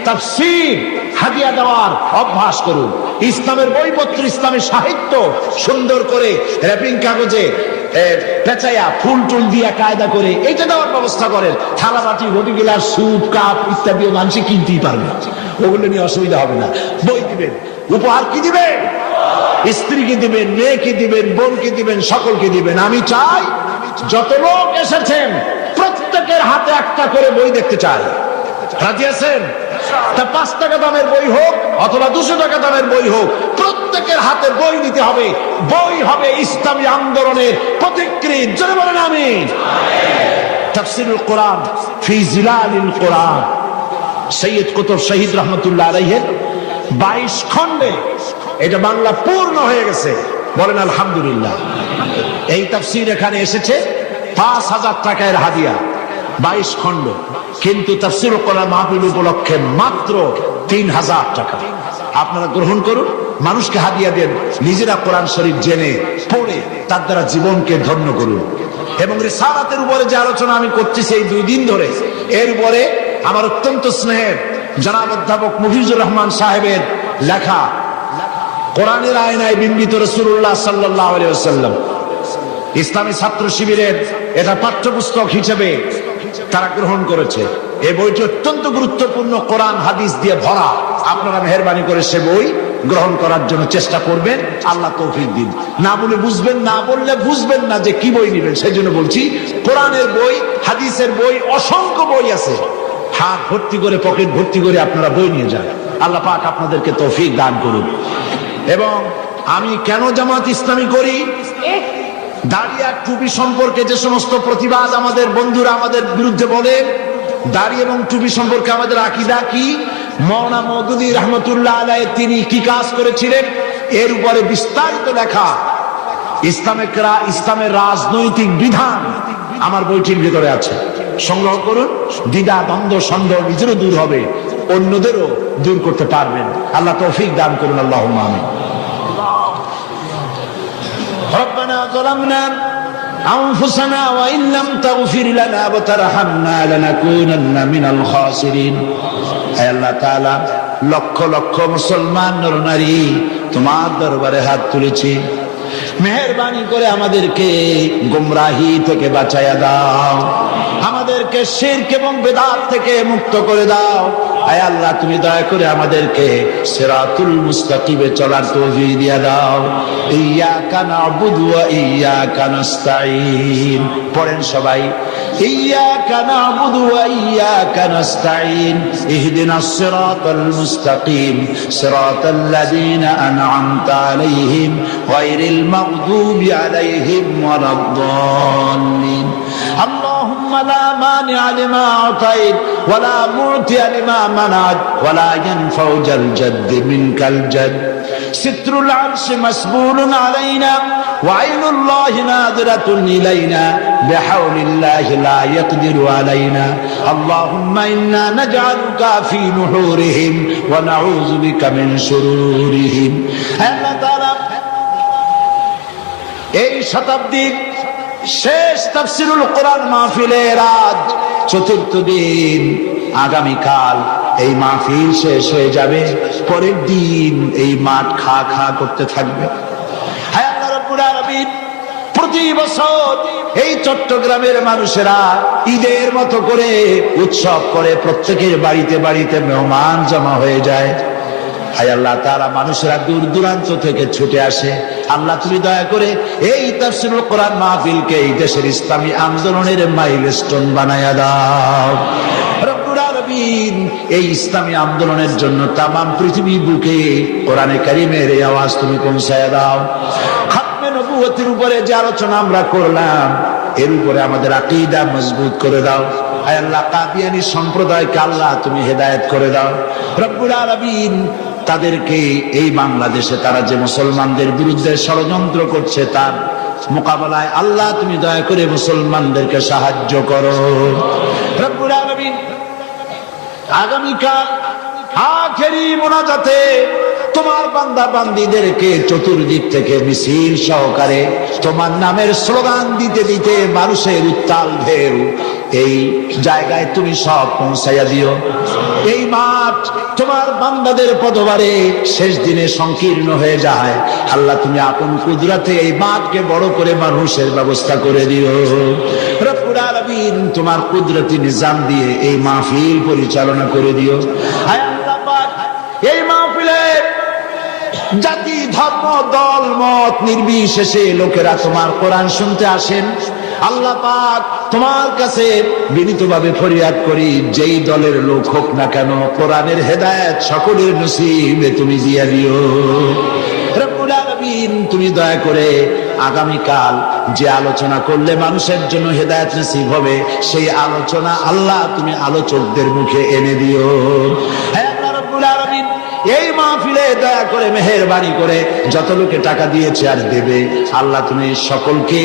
তাফসীর হাদিয়া দেওয়ার অভ্যাস করুন। ইসলামের বইপত্র, ইসলামী সাহিত্য সুন্দর করে র্যাপিং কাগজে পেঁচাইয়া ফুল টুল দিয়া কায়দা করে এইটা দেওয়ার ব্যবস্থা করেন। থালাবাটি, ঘটি গিলাস, স্যুপ, কাপ ইত্যাদিও মানুষ কিনতেই পারবে, ওগুলো নিয়ে অসুবিধা হবে না। বই দিবেন, উপহার কি দিবেন? স্ত্রীকে দিবেন, মেয়েকে দিবেন, বোনকে দিবেন, সকলকে দিবেন। আমি চাই যত লোক এসেছেন প্রত্যেকের হাতে একটা করে বই দেখতে চাই। রাজি আছেন? তা 5 টাকা দামের বই হোক অথবা 200 টাকা দামের বই হোক, প্রত্যেকের হাতে বই নিতে হবে। বই হবে ইসলামী আন্দোলনের পথিকৃৎ। জোরে বলেন আমিন। তাফসীরুল কোরআন ফি জিলালিল কোরআন, সৈয়দ কুতুব শহীদ রহমাতুল্লাহ আলাইহির 22 খণ্ডে এটা বাংলা পূর্ণ হয়ে গেছে। বলেন আলহামদুলিল্লাহ। এই তাফসীর এখানে এসেছে 5000 টাকার হাদিয়া, 22 খণ্ড। কিন্তু তাফসীরুল কোরআন মাহফিল উপলক্ষে মাত্র 3000 টাকা। আপনারা গ্রহণ করুন, মানুষকে হাদিয়া দেন, নিজেরা কোরআন শরীফ জেনে পড়ে তার দ্বারা জীবনকে ধন্য করুন। এবং রিসালাতের উপরে যে আলোচনা আমি করতেছি এই 2 দিন ধরে, এর উপরে আমার অত্যন্ত স্নেহের জনাব অধ্যাপক মুফিজুর রহমান সাহেবের লেখা কোরআনের আয়নায় বিম্বিত রাসূলুল্লাহ সাল্লাল্লাহু আলাইহি ওয়াসাল্লাম, ইসলামী ছাত্র শিবিরের এটা পাঠ্যপুস্তক হিসেবে তারা গ্রহণ করেছে। এই বইটি অত্যন্ত গুরুত্বপূর্ণ, কোরআন হাদিস দিয়ে ভরা। আপনারা মেহেরবানি করে সে বই গ্রহণ করার জন্য চেষ্টা করবেন। আল্লাহ তৌফিক দিন। না বলে বুঝবেন, না বললে বুঝবেন না যে কি বই নেবেন। সেই জন্য বলছি, কোরআনের বই, হাদিসের বই, অসংখ্য বই আছে। হাত ভর্তি করে, পকেট ভর্তি করে আপনারা বই নিয়ে যান। আল্লাহ পাক আপনাদেরকে তৌফিক দান করুন। এবং আমি কেন জামাত ইসলামী করি, দাড়ি আর টুপি সম্পর্কে যে সমস্ত প্রতিবাদ আমাদের বন্ধুরা আমাদের বিরুদ্ধে বলে, দাড়ি এবং টুপি সম্পর্কে আমাদের আকীদা কি, মাওলানা মওদুদী রহমাতুল্লাহ আলাইহি তিনি কি কাজ করেছিলেন, এর উপরে বিস্তারিত লেখা ইসলামের রাজনৈতিক বিধান আমার বইটির ভিতরে আছে। সংগ্রহ করুন। দ্বিধা, দ্বন্দ্ব, সন্দেহ নিজেরও দূর হবে, অন্যদেরও দূর করতে পারবেন। আল্লাহ তৌফিক দান করুন। আল্লাহুম্মা আমিন। ربنا ظلمنا أنفسنا وإن لم تغفر لنا وترحمنا لنكونن من الخاسرين হে আল্লাহ তাআলা লক্ষ লক্ষ মুসলমান নরনারী তোমার দরবারে হাত তুলেছি মেহেরবানি করে আমাদেরকে গোমরাহি থেকে বাঁচায়া দাও আমাদেরকে শিরক এবং বিদআত থেকে মুক্ত করে দাও হে আল্লাহ তুমি দয়া করে আমাদেরকে সিরাতুল মুস্তাকিমে চলার তৌফিক দিয়ে দাও ইয়্যাকা না'বুদু ওয়া ইয়্যাকা নাস্তাঈন পড়েন সবাই ইয়্যাকা না'বুদু ওয়া ইয়্যাকা নাস্তাঈন ইহদিনাস সিরাতাল মুস্তাকিম সিরাতাল লাযীনা আন'আমতা আলাইহিম গায়রিল মাগদুবি আলাইহিম ওয়ালাদ-দাল্লিন اللهم لا مانع لما أعطيت ولا معطي لما منعت ولا ينفع ذا الجد منك الجد ستر العرش مسبول علينا وعين الله ناظرة إلينا بحول الله لا يقدر علينا اللهم إنا نجعلك في نحورهم ونعوذ بك من شرورهم الله تعالى এই শতাব্দীর শেষ তাফসীরুল কোরআন মাহফিলের আজ চতুর্থ দিন আগামীকাল এই মাহফিল শেষ হয়ে যাবে পরের দিন এই মাঠ খা খা করতে থাকবে হে আল্লাহ রাব্বুল আলামিন প্রতি বছর এই চট্টগ্রামের মানুষেরা ঈদের মতো করে উৎসব করে প্রত্যেকের বাড়িতে বাড়িতে মেহমান জমা হয়ে যায় হায় আল্লাহ তাআলা মানুষেরা দূর দূরান্ত থেকে ছুটে আসে আল্লাহ তুমি দয়া করে এই তাফসীরুল কোরআন মাহফিলকে এই দেশের ইসলামী আন্দোলনের মাইলস্টোন বানায়া দাও রব্বুল আলামিন এই ইসলামী আন্দোলনের জন্য তামাম পৃথিবী বুকে কোরআনে কারীমের এই আওয়াজ তুমি পৌঁছায়া দাও খাতমে নবুয়তের উপরে যে আলোচনা আমরা করলাম এর উপরে আমাদের আকীদা মজবুত করে দাও হায় আল্লাহ কাদিয়ানী সম্প্রদায়কে আল্লাহ তুমি হেদায়েত করে দাও রব্বুল আলামিন তাদেরকে এই বাংলাদেশে তারা যে মুসলমানদের বিরুদ্ধে ষড়যন্ত্র করছে তার মোকাবেলায় আল্লাহ তুমি দয়া করে মুসলমানদেরকে সাহায্য করো রব্বুল আলামিন আগামীকাল আখেরি মোনাজাতে তোমার বান্দা বান্দীদেরকে চতুর্দিক থেকে মিছিল সহকারে তোমার নামের স্লোগান দিতে দিতে মানুষের উত্তাল ঢেউ এই জায়গায় তুমি সব পৌঁছাইয়া দিও এই মাঠ তোমার বান্দাদের পদবারে শেষ দিনে সংকীর্ণ হয়ে যায় আল্লাহ তুমি আপন কুদরতে এই মাঠকে বড় করে মানুষের ব্যবস্থা করে দিও রব্বুল আলামিন তোমার কুদরতি নিজাম দিয়ে এই মাহফিল পরিচালনা করে দিও হায় আল্লাহ পাক এই মাহফিলে জাতি ধর্ম দল মত নির্বিশেষে লোকেরা তোমার কোরআন শুনতে আসেন আল্লাহ পাক তোমার কাছে বিনীতভাবে ফরিয়াদ করি যেই দলের লোক হোক না কেন কোরআনের হেদায়েত সকলের নসিবে তুমি দিয়ে দিও রব্বুল আলামিন তুমি দয়া করে আগামীকাল যে আলোচনা করলে মানুষের জন্য হেদায়েত নসিব হবে সেই আলোচনা আল্লাহ তুমি আলোচকদের মুখে এনে দিও হে আল্লাহ রব্বুল আলামিন এই মাহফিলে দয়া করে মেহেরবানি করে যত লোকে টাকা দিয়েছে আর দেবে আল্লাহ তুমি সকলকে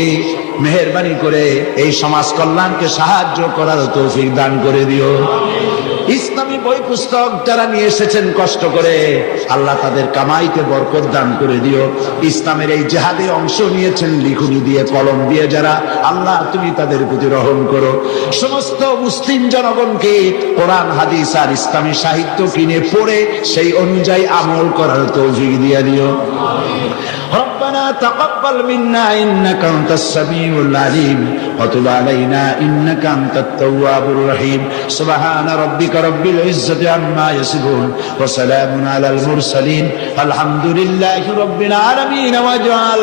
মেহেরবানি করে এই সমাজ কল্যাণকে সাহায্য করার তৌফিক দান করে দিও ইসলামী বই পুস্তক যারা নিয়ে এসেছেন কষ্ট করে আল্লাহ তাদের কামাইতে বরকত দান করে দিও ইসলামের এই জিহাদে অংশ নিয়েছেন লিখনি দিয়ে কলম দিয়ে যারা আল্লাহ তুমি তাদের প্রতি রহম করো সমস্ত মুসলিম জনগণকে কোরআন হাদিস আর ইসলামী সাহিত্য কিনে পড়ে সেই অনুযায়ী আমল করার তৌফিক দিয়ে দিও ربنا تقبل منا إنك أنت السميع العليم وتب علينا إنك أنت التواب الرحيم سبحان ربك رب العزة عما يصفون وسلام على المرسلين الحمد لله رب العالمين واجعل